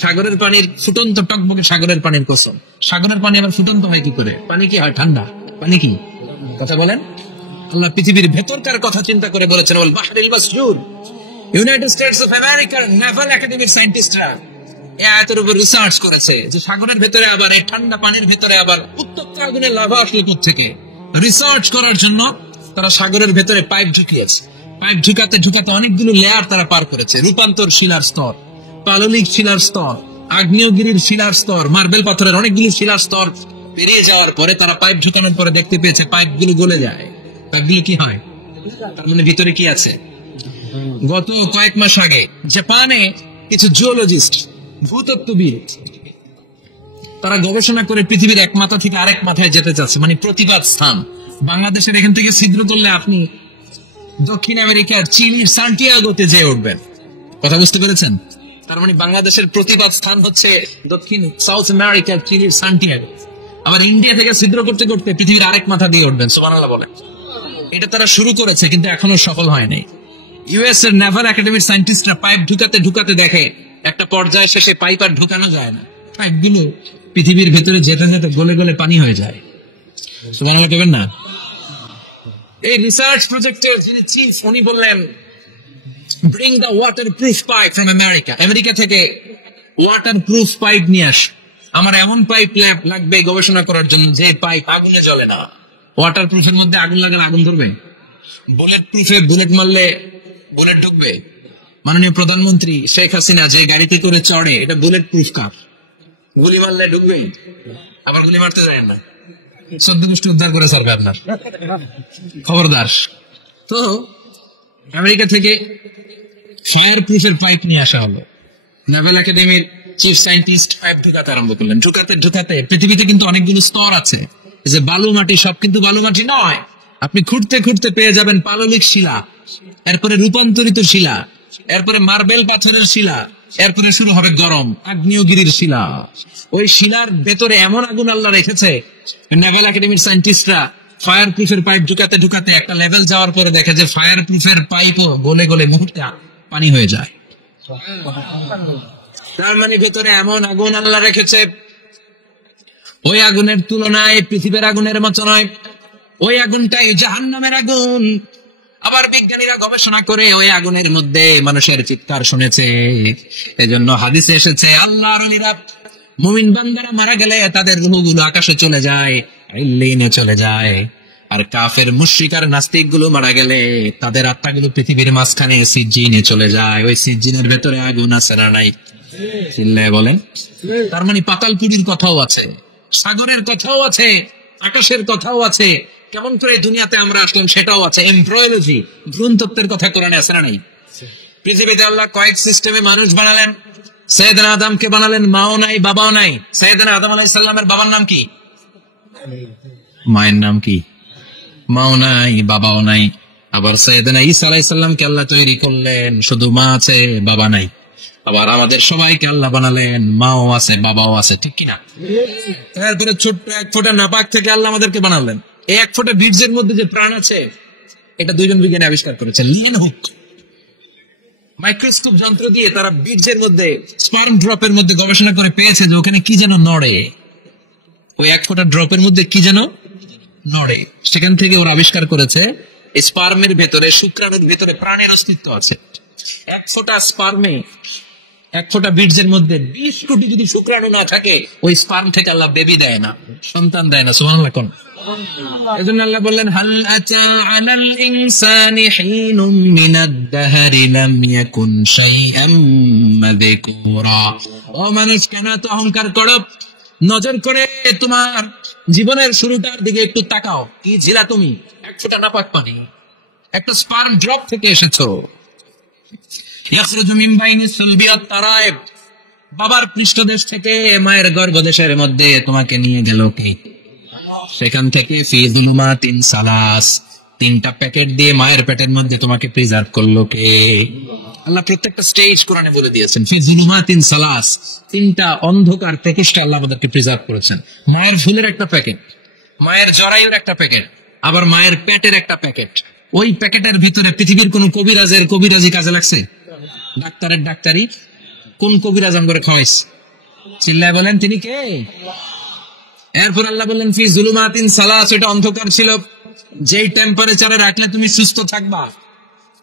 সাগরের পানির ফুটন্ত টকবগে সাগরের পানির কসম। সাগরের পানি আবার ফুটন্ত হয় কি করে? পানি কি হয় ঠান্ডা? পানি কি? কথা বলেন। আল্লাহ পৃথিবীর ভেতরকার কথা চিন্তা করে বলেছেন, ওয়াল বাহরিল মাসজুর। ইউনাইটেড স্টেটস অফ আমেরিকার নেভাল একাডেমির সায়েন্টিস্টরা এই আয়াতের উপর রিসার্চ করেছে যে সাগরের ভেতরে আবার এই ঠান্ডা পানির ভেতরে আবার উত্তপ্ত আগুনের লাভা আসলে কোত্থেকে। রিসার্চ করার জন্য তারা সাগরের ভেতরে পাইপ ঢুকিয়েছে। পাইপ ঢুকাতে ঢুকাতে অনেকগুলো লেয়ার তারা পার করেছে। রূপান্তর শিলার স্তর, পাললিক শিলার স্তর, আগ্নেয়গিরির শিলার স্তর, মার্বেল পাথরের অনেকগুলো শিলার স্তর পেরিয়ে যাওয়ার পরে তারা পাইপ ঢুকানোর পরে দেখতে পেয়েছে পাইপগুলো গলে যায়। পাইপগুলো কি হয়, তার মানে ভিতরে কি আছে। গত কয়েক মাস আগে জাপানে কিছু জিওলজিস্ট, ভূতত্ত্ববিদ, তারা গবেষণা করে পৃথিবীর এক মাথা থেকে আরেক মাথায় যেতে চাচ্ছে, মানে প্রতিবাদ স্থান। বাংলাদেশের এখান থেকে ছিদ্র করলে আপনি দক্ষিণ আমেরিকার চিলির সান্টিয়াগোতে যেয়ে উঠবেন। কথা বুঝতে পেরেছেন? তার মানে বাংলাদেশের প্রতিবাদ স্থান হচ্ছে দক্ষিণ সাউথ আমেরিকার চিলির সান্টিয়াগো। আবার ইন্ডিয়া থেকে ছিদ্র করতে করতে পৃথিবীর আরেক মাথা দিয়ে উঠবেন। সুবহানাল্লাহ বলেন। এটা তারা শুরু করেছে, কিন্তু এখনো সফল হয়নি। ইউএস এর নেভাল একাডেমির সায়েন্টিস্টরা পাইপ ঢুকাতে ঢুকাতে দেখে একটা পর্যায়ে শেষে পাইপ আর ঢুকানো যায় না, পাইপগুলো পৃথিবীর ভেতরে যেতে যেতে গলে গলে পানি হয়ে যায়। সুবহানাল্লাহ বলবেন না? এই রিসার্চ প্রজেক্টের যিনি চিফ, উনি বললেন bring the waterproof pipe from America, America থেকে ওয়াটারপ্রুফ পাইপ নিয়ে আস। আমার এমন পাইপ লাগবে গবেষণা করার জন্য যে পাইপ আগুনে জ্বলে না। ওয়াটারপ্রুফের মধ্যে আগুন লাগালে আগুন ধরবে, বুলেট প্রুফে বুলেট মারলে বুলেট ঢুকবে। মাননীয় প্রধানমন্ত্রী শেখ হাসিনা যে গাড়িতে করে চড়ে, এটা বুলেট প্রুফ কার? গুলি মারলে ঢুকবে? আবার গুলি মারতে দেয় না, সদ্য গোষ্ঠী উদ্ধার করে সরকার আপনার, খবরদার। তো আমেরিকা থেকে ফায়ার প্রুফের পাইপ নিয়ে আসা হলো। নেভাল একাডেমির চিফ সায়েন্টিস্ট পাইপ ঢুকাতে আরম্ভ করলেন। ঢুকাতে ঢুকাতে পৃথিবীতে কিন্তু অনেকগুলো স্তর আছে, যে বালু মাটি, সব কিন্তু বালু মাটি নয়। আপনি খুঁড়তে খুঁড়তে পেয়ে যাবেন পাললিক শিলা, এরপরে রূপান্তরিত শিলা, এরপরে মার্বেল পাথরের শিলা, এরপরে শুরু হবে গরম আগ্নেয়গিরির শিলা। ওই শিলার ভেতরে এমন আগুন আল্লাহ রেখেছে, নেভাল একাডেমির সায়েন্টিস্টরা ফায়ার প্রুফের পাইপ ঢুকাতে ঢুকাতে একটা লেভেল যাওয়ার পরে দেখে যে ফায়ার প্রুফের পাইপও গলে গলে মুহূর্তে পানি হয়ে যায়। তার মানে ভেতরে এমন আগুন আল্লাহ রেখেছে, ওই আগুনের তুলনায় পৃথিবীর আগুনের মতো নয়। ওই আগুনটাই জাহান্নামের আগুন। আবার বিজ্ঞানীরা গবেষণা করে ওই আগুনের মধ্যে মানুষের চিৎকার শুনেছে। এজন্য হাদিসে এসেছে, আল্লাহর ওলিরা, মুমিন বান্দারা মারা গেলে তাদের রূহগুলো আকাশে চলে যায়, ইল্লিনে চলে যায়। আর কাফের মুশরিক আর নাস্তিক গুলো মারা গেলে তাদের আত্মাগুলো পৃথিবীর মাঝখানে সিজ্জিনে চলে যায়। ওই সিজ্জিনের ভেতরে আগুন আছে না নাই? চিল্লায় বলেন। তার মানে পাতালপুরীর কথাও আছে, সাগরের কথাও আছে, আকাশের কথাও আছে। কেমন করে দুনিয়াতে আমরা আসলাম সেটাও আছে। এমব্রয়োলজি, ভ্রূণতত্ত্বের কথা কোরআনে আছে না নাই? পৃথিবীতে আল্লাহ কয়েক সিস্টেমে মানুষ বানালেন। সৈয়দনা আদমকে বানালেন, মাও নাই বাবাও নাই। সৈয়দনা আদম আলাইহিস সালামের বাবার নাম কি? মায়ের নাম কি? মাও নাই বাবাও নাই। আবার সৈয়দনা ঈসা আলাইহিস সালামকে আল্লাহ তৈরি করলেন, শুধু মা আছে বাবা নাই। আবার আমাদের সবাইকে আল্লাহ বানালেন, মাও আছে বাবাও আছে, ঠিক কিনা? এরপরে ছোট্ট এক ফোঁটা নাপাক থেকে আল্লাহ আমাদেরকে বানালেন। এই এক ফোঁটা বীর্যের মধ্যে যে প্রাণ আছে, এটা দুইজন বিজ্ঞানী আবিষ্কার করেছে। লিন হুক মাইক্রোস্কোপ যন্ত্র দিয়ে তারা বীর্যের মধ্যে, স্পার্ম ড্রপের মধ্যে গবেষণা করে পেয়েছে যে ওখানে কি যেন নড়ে। ওই এক ফোঁটা ড্রপের মধ্যে কি যেন নড়ে। সেখান থেকে ওরা আবিষ্কার করেছে স্পার্মের ভেতরে, শুক্রাণুর ভেতরে প্রাণের অস্তিত্ব আছে। এক ফোঁটা স্পার্মে, এক ফোঁটা বীর্যের মধ্যে 20 কোটি যদি শুক্রাণু না থাকে, ওই স্পার্ম থেকে আল্লাহ বেবি দেয় না, সন্তান দেয় না। সুবহানাল্লাহ কোন? এজন্য আল্লাহ বললেন, হাল আতা আলাল ইনসানি হিনুম মিনাদ দাহরি লাম ইয়াকুন শাইআম মাযকুরা। ও মানুষ, কেন এত অহংকার করো? নজর করে তোমার জীবনের শুরুটার দিকে একটু তাকাও। কি ছিলা তুমি? এক ফোঁটা নাপাক পানি, একটা স্পার্ম ড্রপ থেকে এসেছো। ইয়াখরুজু মিন বাইনি সুলবি ওয়াত তারাইব, বাবার পৃষ্ঠদেশ থেকে মায়ের গর্ভদেশের মধ্যে তোমাকে নিয়ে গেল কে? সেখান থেকে ফি যুলুমাতিন সালাস, 3টা প্যাকেট দিয়ে মায়ের পেটের মধ্যে তোমাকে প্রিজার্ভ করলো কে? আল্লাহ প্রত্যেকটা স্টেজ কোরআনে বলে দিয়েছেন। ফি যুলুমাতিন সালাস, 3টা অন্ধকার প্যাকেজটা আল্লাহ আমাদেরকে প্রিজার্ভ করেছেন। মায়ের ফুলের একটা প্যাকেট, মায়ের জরায়ুর একটা প্যাকেট, আবার মায়ের পেটের একটা প্যাকেট। ওই প্যাকেটের ভিতরে পৃথিবীর কোন কবিরাজের কবিরাজি কাজে লাগছে? ডাক্তারের ডাক্তারি কোন কবিরাজ করে খাওয়াইছে? চিল্লায় বলেন, তিনি কে? এরপর আল্লাহ বললেন ফি যুলুমাতিন সালাস, এটা অন্ধকার ছিল। যেই টেম্পারেচারে রাখলে তুমি সুস্থ থাকবা,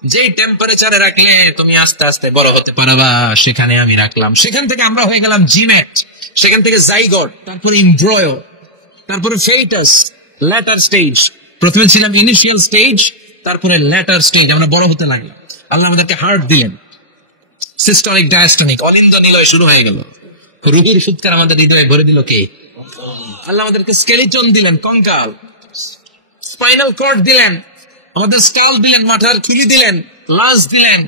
যেই টেম্পারেচারে রাখলে তুমি আস্তে আস্তে বড় হতে পারবা, সেখানে আমি রাখলাম। সেখান থেকে আমরা হয়ে গেলাম জিমেট, সেখান থেকে জাইগট, তারপরে এমব্রয়ো, তারপরে ফেটাস, ল্যাটার স্টেজ। প্রথমে ছিলাম ইনিশিয়াল স্টেজ, তারপরে ল্যাটার স্টেজ, আমরা বড় হতে লাগলাম। আল্লাহ আমাদেরকে হার্ট দিলেন, সিস্টনিক ডায়াস্টনিক, অলিন্দ নিলয় শুরু হয়ে গেল। রুহির সুৎকার আমাদের হৃদয়ে ভরে দিল কে? আল্লাহ আমাদেরকে স্কেলিটন দিলেন, কঙ্কাল, স্পাইনাল কর্ড দিলেন, আমাদের স্কাল দিলেন, মাথার খুলি দিলেন, লাঞ্চ দিলেন,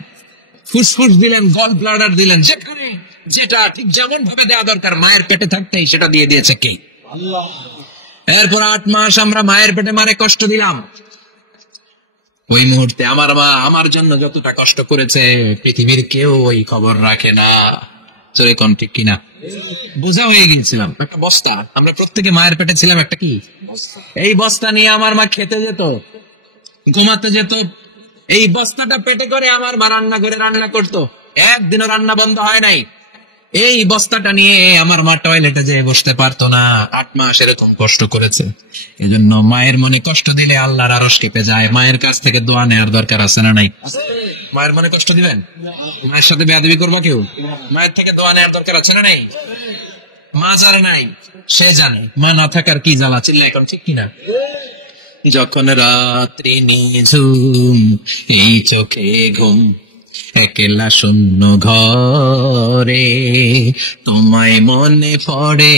ফুসফুস দিলেন, গল ব্লাডার দিলেন, যেখানে যেটা ঠিক যেমন ভাবে দেওয়া দরকার মায়ের পেটে থাকতেই সেটা দিয়ে দিয়েছে কে? আল্লাহ। এরপর 8 মাস আমরা মায়ের পেটে মারে কষ্ট দিলাম। ওই মুহূর্তে আমার মা আমার জন্য যতটা কষ্ট করেছে পৃথিবীর কেউ ওই খবর রাখে না। চলে কোন ঠিক কিনা? বোঝা হয়ে গিয়েছিলাম, একটা বস্তা। আমরা প্রত্যেকে মায়ের পেটে ছিলাম একটা কি এই বস্তা নিয়ে আমার মা খেতে যেত, ঘুমাতে যেত, এই বস্তাটা পেটে করে আমার মা রান্না করে রান্না করতো, একদিনও রান্না বন্ধ হয় নাই। এই বস্তাটা নিয়ে আমার মা টয়লেটে যেয়ে বসতে পারতো না, 8 মাস এরকম কষ্ট করেছে। এজন্য মায়ের মনে কষ্ট দিলে আল্লাহর আরশ কেঁপে যায়। মায়ের কাছ থেকে দোয়া নেওয়ার দরকার আছে না নাই? মায়ের মনে কষ্ট দিবেন? মায়ের সাথে বেয়াদবি করবা কেউ? মায়ের থেকে দোয়া নেওয়ার দরকার আছে না নাই? মা যার নাই সে জানে মা না থাকার কি জ্বালা, চিল্লা এখন ঠিক কিনা? যখন রাত্রি নিঝুম এই চোখে ঘুম, একলা শূন্য ঘরে, তোমায় মনে পড়ে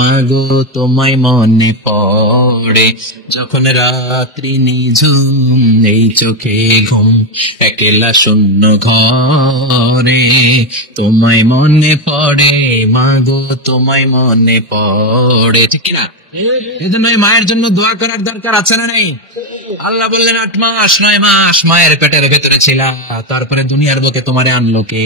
মাগো, তোমায় মনে পড়ে। যখন রাত্রি নিঝুম এই চোখে ঘুম, একলা শূন্য ঘরে, তোমায় মনে পড়ে মাগো, তোমায় মনে পড়ে। ঠিক কিনা? এই জন্য মায়ের জন্য দোয়া করার দরকার আছে না নেই? আল্লাহ বললেন 8 মাস 9 মাস মায়ের পেটের ভেতরে ছিলাম, তারপরে দুনিয়ার বুকে তোমারে আনলো কে?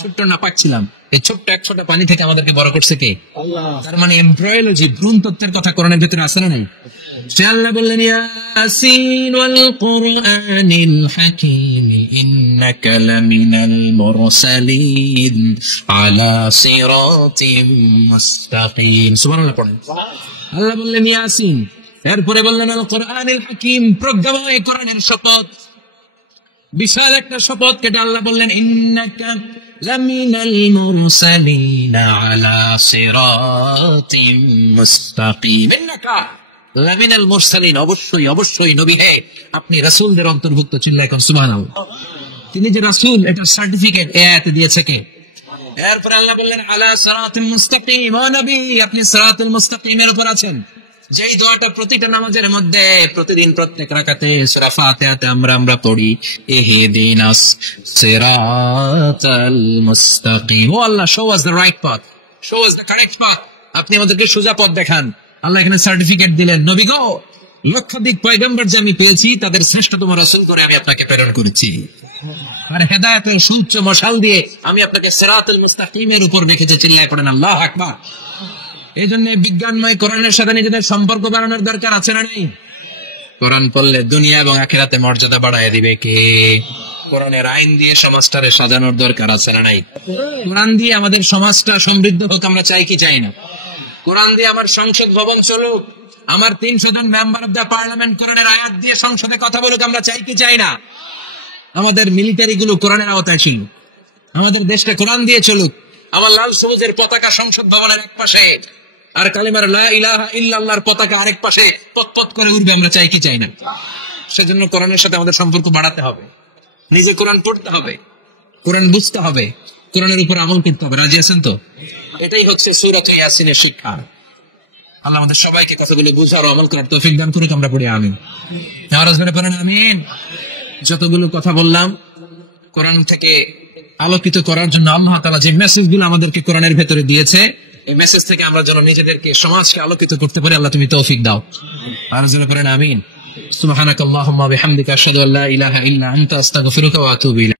ছোট্ট না পাচ্ছিলাম, এই ছোট্ট 1 ফোঁটা পানি থেকে আমাদেরকে বড় করছে কে? আল্লাহ। তার মানে এমব্রিয়োলজি, ভ্রূণ তত্ত্বের কথা কোরআনের ভিতরে আছে না নেই? আল্লাহ বললেন ইয়াসিন ওয়াল কুরআনিল হাকীম ইন্নাকা লামিনাল মুরসালিন আলা সিরাতিম মুস্তাকিম। সুবহানাল্লাহ পড়েন। আল্লাহ বললেন ইয়াসিন, এরপরে বললেন আল কোরআনিল হাকীম, প্রজ্ঞাময় কোরআনের শপথ, বিশাল একটা শপথ কেটে আল্লাহ বললেন ইন্নাকা লামিনাল মুরসালিন আলা সিরাতিম মুস্তাকিম। ইন্নাকা লামিনাল মুরসালিন, অবশ্যই অবশ্যই নবী হে আপনি রাসূলদের অন্তর্ভুক্ত। চিল্লা এখন সুবহানাল্লাহ। তিনি যে রাসূল এটার সার্টিফিকেট এই আয়াতে দিয়েছে কে? এরপর আল্লাহ বললেন আলা সিরাতিল মুস্তাকিম, ও নবী আপনি সিরাতুল মুস্তাকিমের উপর আছেন। যেই দোয়াটা প্রতিটা নামাজের মধ্যে প্রতিদিন প্রত্যেক রাকাতে সূরা ফাতিহাতে আমরা পড়ি, ইহদিনাস সিরাতাল মুস্তাকিম। ও আল্লাহ, show us the right path, show us the correct path, আপনি আমাদেরকে সোজা পথ দেখান। আল্লাহ এখানে সার্টিফিকেট দিলেন, নবী গো লক্ষাধিক পয়গম্বর যে আমি পেয়েছি তাদের শ্রেষ্ঠতম রাসূল করে আমি আপনাকে প্রেরণ করেছি, আর হেদায়েতের সুউচ্চ মশাল দিয়ে আমি আপনাকে সিরাতুল মুস্তাকিমের উপর রেখেছি। চিল্লায় পড়েন আল্লাহু আকবার। এই জন্য বিজ্ঞানময় কোরআনের সাথে নিজেদের সম্পর্ক বাড়ানোর দরকার আছে না নেই? কোরআন পড়লে দুনিয়া এবং আখিরাতে মর্যাদা বাড়ায় দিবে কে? কোরআনের আইন দিয়ে সমাজটারে সাজানোর দরকার আছে না নাই? কোরআন দিয়ে আমাদের সমাজটা সমৃদ্ধ হোক আমরা চাই কি চাই না? কোরআন দিয়ে আমার সংসদ ভবন চলুক, আমার 300 জন মেম্বার অব দ্য পার্লামেন্ট কোরআনের আয়াত দিয়ে সংসদে কথা বলুক আমরা চাই কি চাই না? আমাদের মিলিটারি গুলো কোরআনের আওতায় ছিল, আমাদের দেশটা কোরআন দিয়ে চলুক, আমার লাল সবুজের পতাকা সংসদ ভবনের এক পাশে আর কালিমার লা ইলাহা ইল্লাল্লাহর পতাকা আরেক পাশে পতপত করে উঠবে আমরা চাই কি চাই না? সেজন্য কোরআনের সাথে আমাদের সম্পর্ক বাড়াতে হবে, নিজে কোরআন পড়তে হবে, কোরআন বুঝতে হবে, কোরআনের উপর আমল করতে হবে। রাজি আছেন তো? এটাই হচ্ছে সূরা ইয়াসিনের শিক্ষা। আল্লাহ আমাদের সবাইকে কথাগুলো বুঝার ও আমল করার তৌফিক দান করুক। আমরা পড়ি আমিন। আমিন। যতগুলো কথা বললাম কোরআন থেকে আলোকিত করার জন্য আল্লাহ তাআলা যে মেসেজগুলো আমাদেরকে কোরআনের ভেতরে দিয়েছে, এই মেসেজ থেকে আমরা যেন নিজেদেরকে সমাজকে আলোকিত করতে পারি, আল্লাহ তুমি তৌফিক দাও। আর যেন করেন আমিন। সুবহানাকাল্লাহুম্মা বিহামদিকা আশহাদু আল্লা ইলাহা ইল্লা আনতা আস্তাগফিরুকা ওয়া আতুবু ইলাইক।